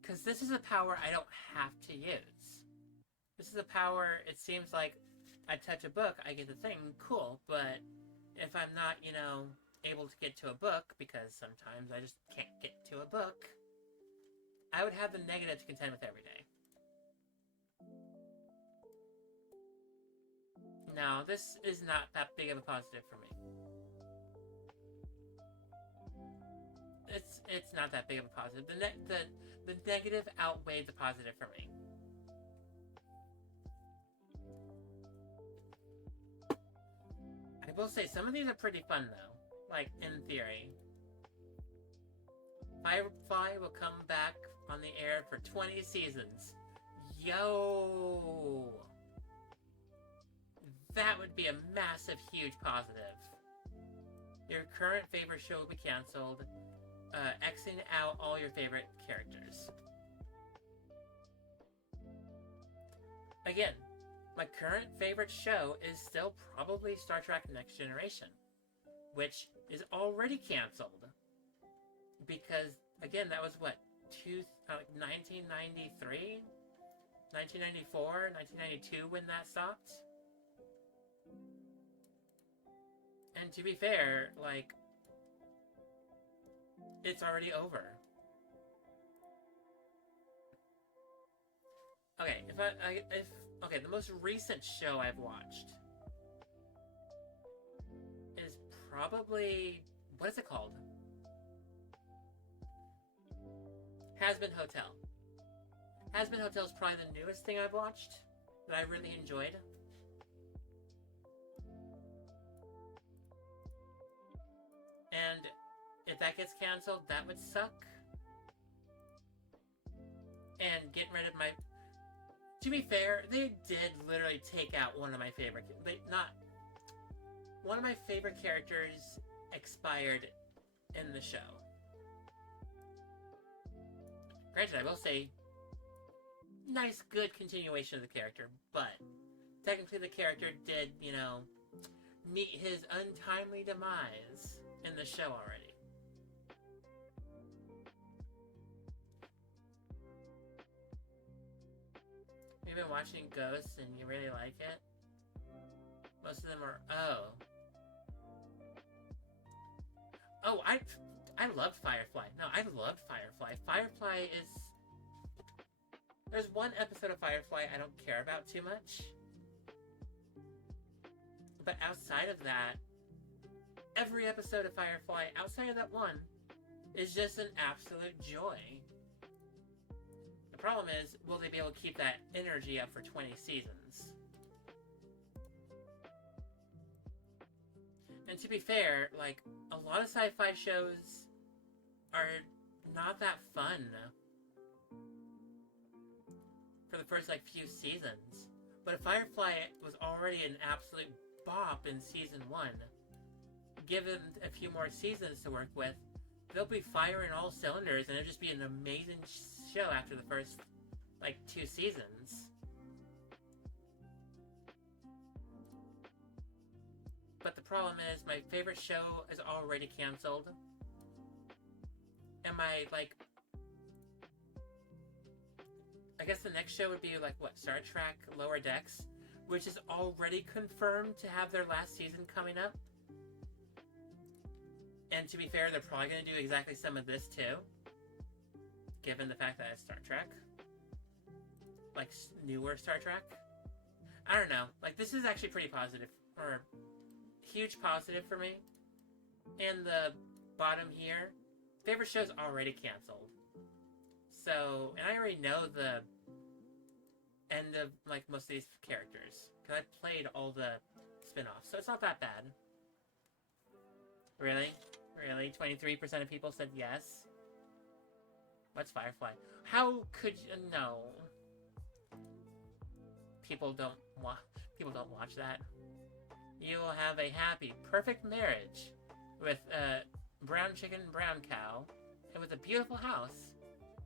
because this is a power I don't have to use. This is a power, it seems like I touch a book, I get the thing, cool, but if I'm not, you know, able to get to a book, because sometimes I just can't get to a book, I would have the negative to contend with every day. No, this is not that big of a positive for me. It's not that big of a positive. The negative outweighed the positive for me. I will say some of these are pretty fun though, like in theory. Firefly will come back on the air for 20 seasons. Yo! That would be a massive, huge positive. Your current favorite show will be canceled, Xing out all your favorite characters. Again, my current favorite show is still probably Star Trek Next Generation, which is already canceled. Because, again, that was what, 1993? 1994? 1992 when that stopped? And to be fair, like, it's already over. Okay, okay, the most recent show I've watched is probably, what is it called? Hazbin Hotel. Hazbin Hotel is probably the newest thing I've watched that I really enjoyed. And if that gets canceled, that would suck. And getting rid of my... To be fair, they did literally take out one of my favorite... One of my favorite characters expired in the show. Granted, I will say, nice, good continuation of the character, but technically the character did, you know, meet his untimely demise in the show already. You've been watching Ghosts and you really like it? Most of them are... Oh, I loved Firefly. No, I loved Firefly. Firefly is... There's one episode of Firefly I don't care about too much. But outside of that, every episode of Firefly, outside of that one, is just an absolute joy. The problem is, will they be able to keep that energy up for 20 seasons? And to be fair, like, a lot of sci-fi shows are not that fun for the first, like, few seasons. But if Firefly was already an absolute bop in season 1, given a few more seasons to work with, they'll be firing all cylinders and it'll just be an amazing show after the first, like, 2 seasons. But the problem is, my favorite show is already canceled. And my, like... I guess the next show would be, like, what? Star Trek Lower Decks? Which is already confirmed to have their last season coming up. And to be fair, they're probably going to do exactly some of this, too. Given the fact that it's Star Trek. Like, newer Star Trek. I don't know. Like, this is actually pretty positive. Or... huge positive for me, in the bottom here, favorite show's already canceled. So, and I already know the end of, like, most of these characters. Because I played all the spin-offs, so it's not that bad. Really? Really? 23% of people said yes? What's Firefly? How could you... No. People don't watch that. You will have a happy, perfect marriage with a brown chicken, brown cow, and with a beautiful house,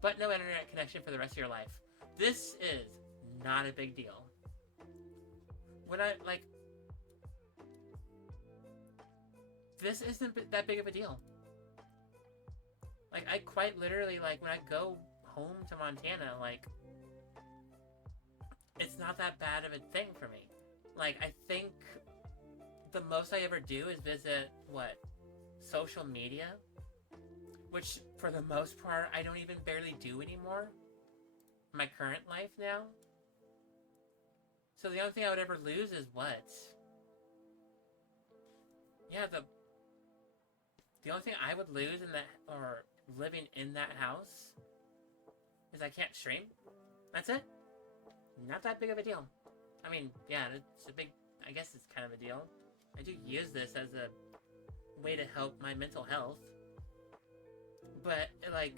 but no internet connection for the rest of your life. This is not a big deal. When I, like... This isn't that big of a deal. Like, I quite literally, like, when I go home to Montana, like, it's not that bad of a thing for me. Like, I think the most I ever do is visit, social media? Which, for the most part, I don't even barely do anymore. My current life now. So the only thing I would ever lose is what? Yeah, the only thing I would lose in that, or living in that house, is I can't stream. That's it. Not that big of a deal. I mean, yeah, it's a big, I guess it's kind of a deal. I do use this as a way to help my mental health. But, like,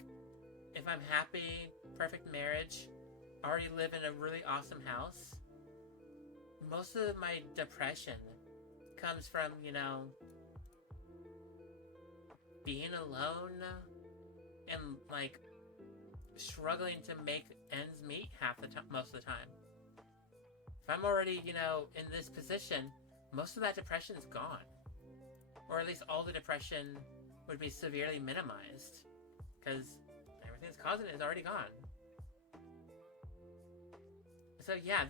if I'm happy, perfect marriage, already live in a really awesome house, most of my depression comes from, being alone and, like, struggling to make ends meet most of the time. If I'm already, in this position, most of that depression is gone. Or at least all the depression would be severely minimized. Because everything that's causing it is already gone. So yeah,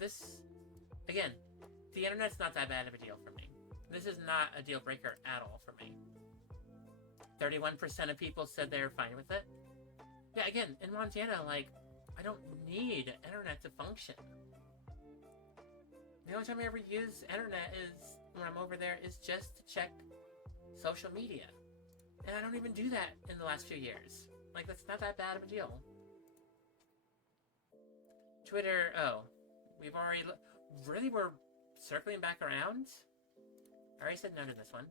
again, the internet's not that bad of a deal for me. This is not a deal breaker at all for me. 31% of people said they were fine with it. Yeah, again, in Montana, like, I don't need internet to function. The only time I ever use internet is, when I'm over there, is just to check social media. And I don't even do that in the last few years. Like, that's not that bad of a deal. Twitter, we've already... Really, we're circling back around? I already said no to this one.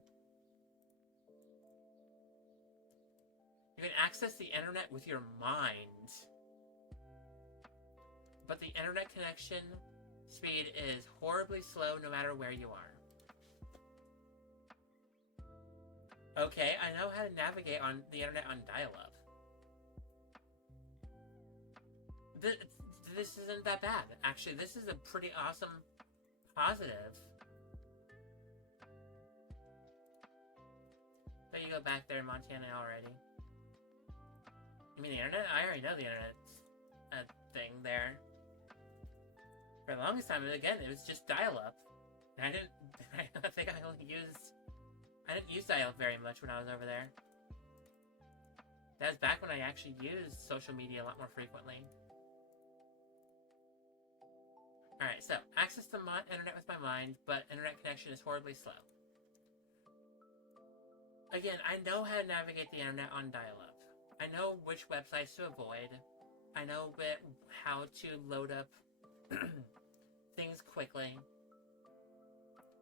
You can access the internet with your mind. But the internet connection speed is horribly slow no matter where you are. Okay, I know how to navigate on the internet on dial-up. This isn't that bad. Actually, this is a pretty awesome positive. So you go back there in Montana already. You mean the internet? I already know the internet's a thing there. For the longest time, again, it was just dial-up. And I think I didn't use dial-up very much when I was over there. That was back when I actually used social media a lot more frequently. Alright, so, access the internet with my mind, but internet connection is horribly slow. Again, I know how to navigate the internet on dial-up. I know which websites to avoid. I know how to load up things quickly.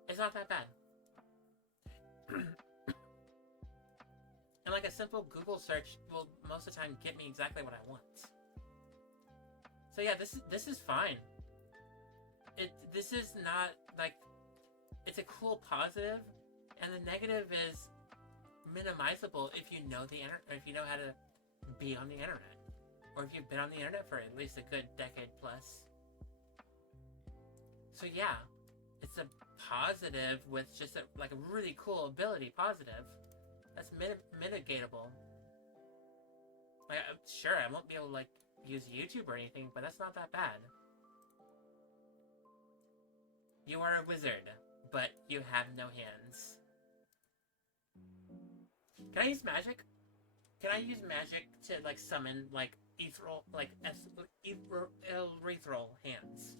It's not that bad. And like a simple Google search will most of the time get me exactly what I want. So yeah, this is fine. This is not, like, it's a cool positive, and the negative is minimizable if you know the internet, or if you know how to be on the internet, or if you've been on the internet for at least a good decade plus. So yeah, it's a positive with just a really cool ability positive that's mitigatable. Like, sure, I won't be able to, like, use YouTube or anything, but that's not that bad. You are a wizard, but you have no hands. Can I use magic? Can I use magic to, like, summon, like, ethereal hands?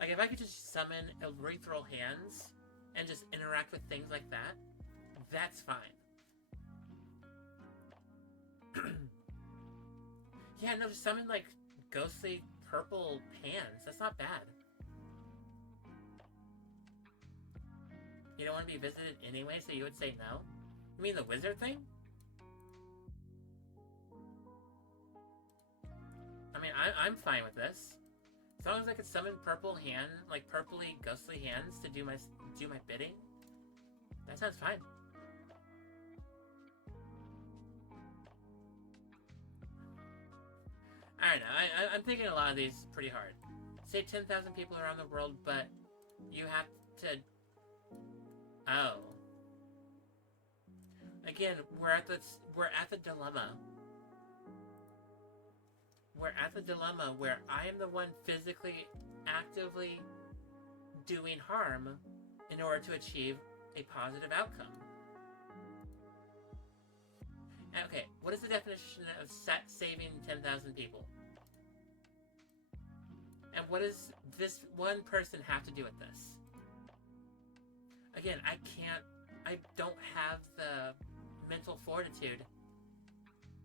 Like, if I could just summon ethereal hands and just interact with things like that, that's fine. Yeah, no, just summon, like, ghostly purple hands. That's not bad. You don't want to be visited anyway, so you would say no? You mean the wizard thing? I mean, I'm fine with this. As long as I could summon purple hand, like purpley, ghostly hands to do my bidding, that sounds fine. I don't know. I'm thinking a lot of these pretty hard. Say 10,000 people around the world, but you have to. Oh. Again, we're at the dilemma. We're at the dilemma where I am the one physically, actively doing harm in order to achieve a positive outcome. Okay, what is the definition of saving 10,000 people? And what does this one person have to do with this? Again, I don't have the mental fortitude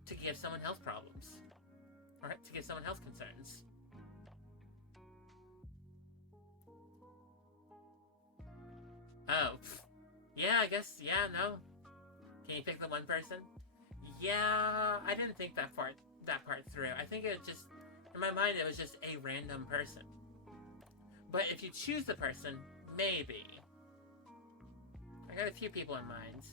to give someone health problems. Or to give someone health concerns. Oh. Yeah, I guess, yeah, no. Can you pick the one person? Yeah, I didn't think that part through. I think it just, in my mind, it was just a random person. But if you choose the person, maybe. I got a few people in mind.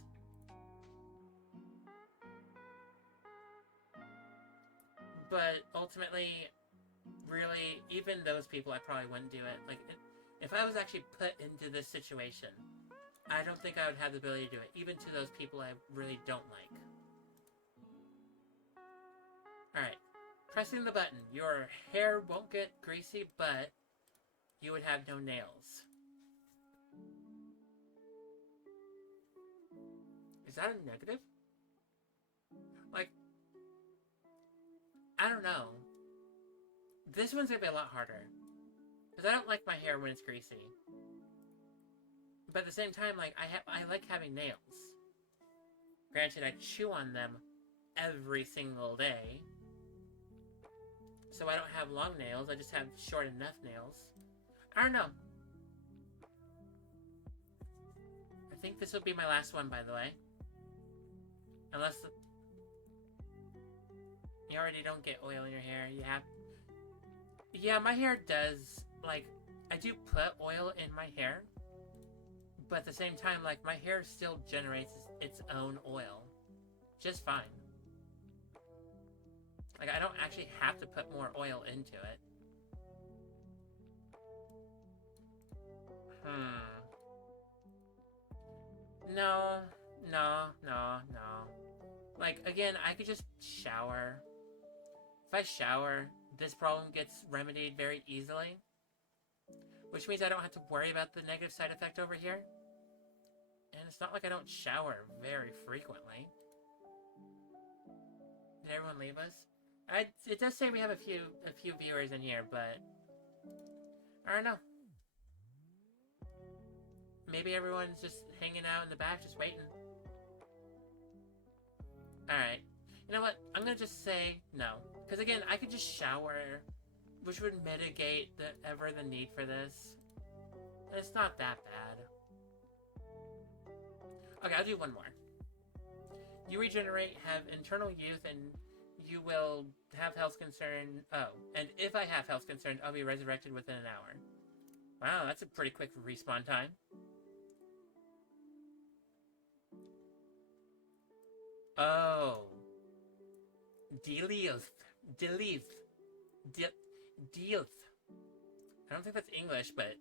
But ultimately, really, even those people, I probably wouldn't do it. Like, if I was actually put into this situation, I don't think I would have the ability to do it, even to those people I really don't like. Alright, pressing the button. Your hair won't get greasy, but you would have no nails. Is that a negative? Like, I don't know. This one's gonna be a lot harder. Because I don't like my hair when it's greasy. But at the same time, like, I like having nails. Granted, I chew on them every single day. So I don't have long nails, I just have short enough nails. I don't know. I think this will be my last one, by the way. Unless you already don't get oil in your hair. You have... Yeah, my hair does, like, I do put oil in my hair. But at the same time, like, my hair still generates its own oil. Just fine. Like, I don't actually have to put more oil into it. No. Like, again, I could just shower. If I shower, this problem gets remedied very easily. Which means I don't have to worry about the negative side effect over here. And it's not like I don't shower very frequently. Did everyone leave us? It does say we have a few viewers in here, but I don't know. Maybe everyone's just hanging out in the back, just waiting. Alright. You know what? I'm gonna just say no. Because again, I could just shower, which would mitigate the need for this. And it's not that bad. Okay, I'll do one more. You regenerate, have internal youth, and you will have health concern. Oh, and if I have health concern, I'll be resurrected within an hour. Wow, that's a pretty quick respawn time. Oh. Delith. I don't think that's English, but...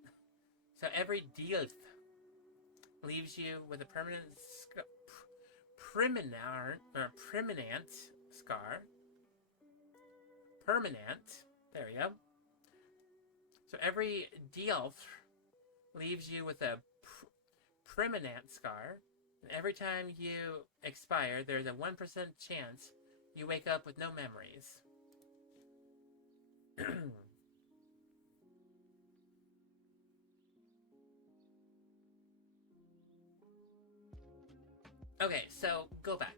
So every Delith leaves you with a permanent permanent scar. Permanent. There we go. So every Delith leaves you with a permanent scar. And every time you expire, there's a 1% chance you wake up with no memories. Okay, so go back.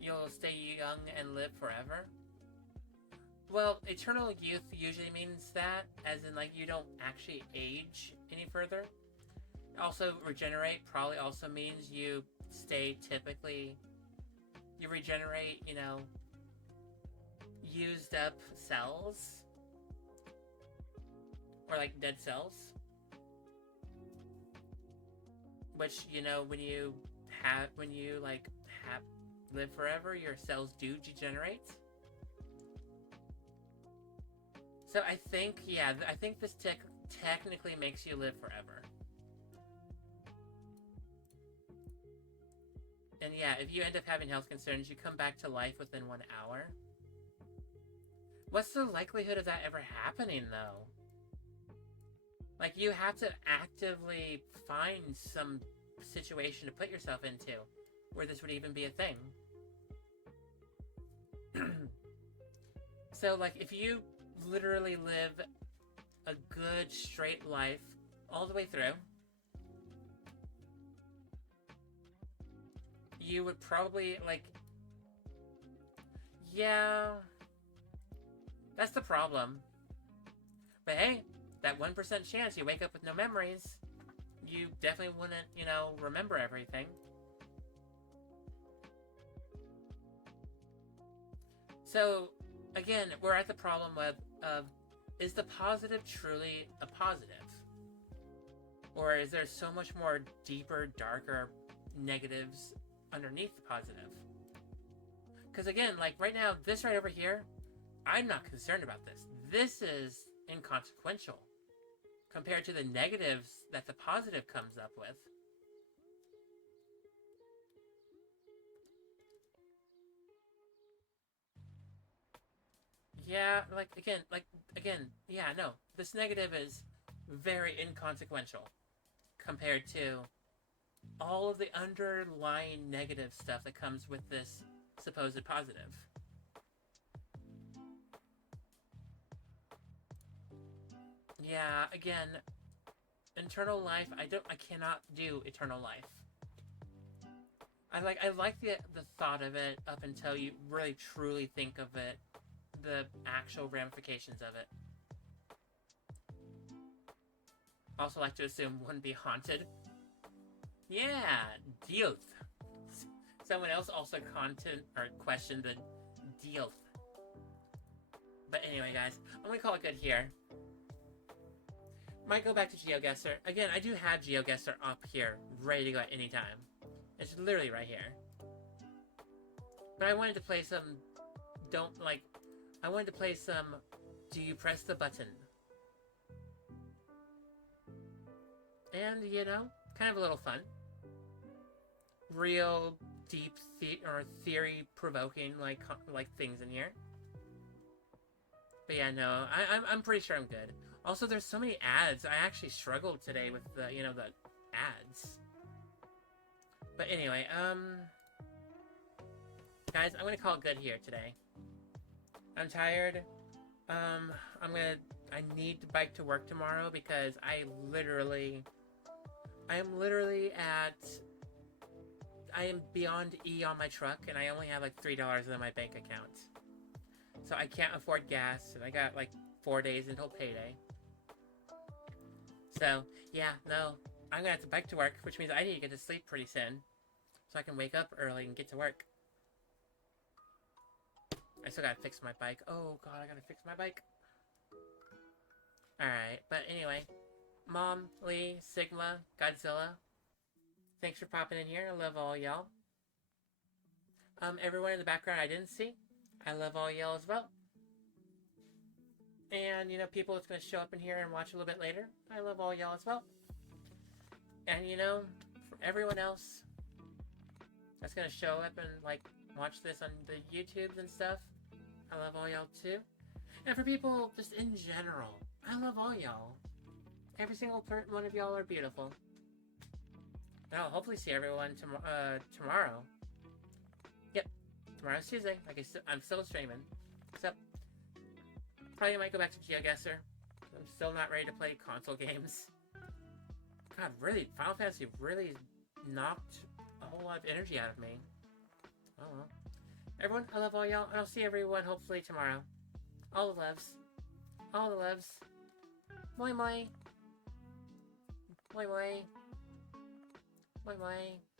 You'll stay young and live forever? Well, eternal youth usually means that, as in, like, you don't actually age any further. Also, regenerate probably also means you stay typically. You regenerate, used up cells. Or, like, dead cells. Which, when you live forever, your cells do degenerate. So I think this technically makes you live forever. And yeah, if you end up having health concerns, you come back to life within 1 hour. What's the likelihood of that ever happening, though? Like, you have to actively find some situation to put yourself into where this would even be a thing. So, like, if you literally live a good, straight life all the way through, you would probably, yeah, that's the problem. But hey, that 1% chance you wake up with no memories, you definitely wouldn't, remember everything. So, again, we're at the problem of is the positive truly a positive? Or is there so much more deeper, darker negatives underneath the positive? Because again, like right now, this right over here, I'm not concerned about this. This is inconsequential compared to the negatives that the positive comes up with. Yeah, this negative is very inconsequential compared to all of the underlying negative stuff that comes with this supposed positive. Yeah, again, eternal life, I cannot do eternal life. I like the thought of it up until you really truly think of it, the actual ramifications of it. Also like to assume wouldn't be haunted. Yeah, Dios. Someone else also questioned the Dios. But anyway, guys, I'm gonna call it good here. Might go back to GeoGuessr. Again, I do have GeoGuessr up here, ready to go at any time. It's literally right here. But I wanted to play some... Do you press the button? And, kind of a little fun. Real deep theory-provoking, like things in here. But yeah, no, I'm pretty sure I'm good. Also, there's so many ads. I actually struggled today with the ads. But anyway, guys, I'm gonna call it good here today. I'm tired. I need to bike to work tomorrow because I am beyond E on my truck and I only have like $3 in my bank account. So I can't afford gas and I got like 4 days until payday. So, yeah, no, I'm gonna have to bike to work, which means I need to get to sleep pretty soon so I can wake up early and get to work. I still gotta fix my bike. Oh god, I gotta fix my bike. Alright, but anyway, Mom, Lee, Sigma, Godzilla, thanks for popping in here. I love all y'all. Everyone in the background I didn't see, I love all y'all as well. And, people that's going to show up in here and watch a little bit later, I love all y'all as well. And, for everyone else that's going to show up and, watch this on the YouTubes and stuff, I love all y'all too. And for people just in general, I love all y'all. Every single one of y'all are beautiful. And I'll hopefully see everyone tomorrow. Yep, tomorrow's Tuesday. I'm still streaming. So, probably might go back to GeoGuessr. I'm still not ready to play console games. God, really, Final Fantasy really knocked a whole lot of energy out of me. Oh well. Everyone, I love all y'all, and I'll see everyone hopefully tomorrow. All the loves. All the loves. Moi moi. Moi moi. Moi moi.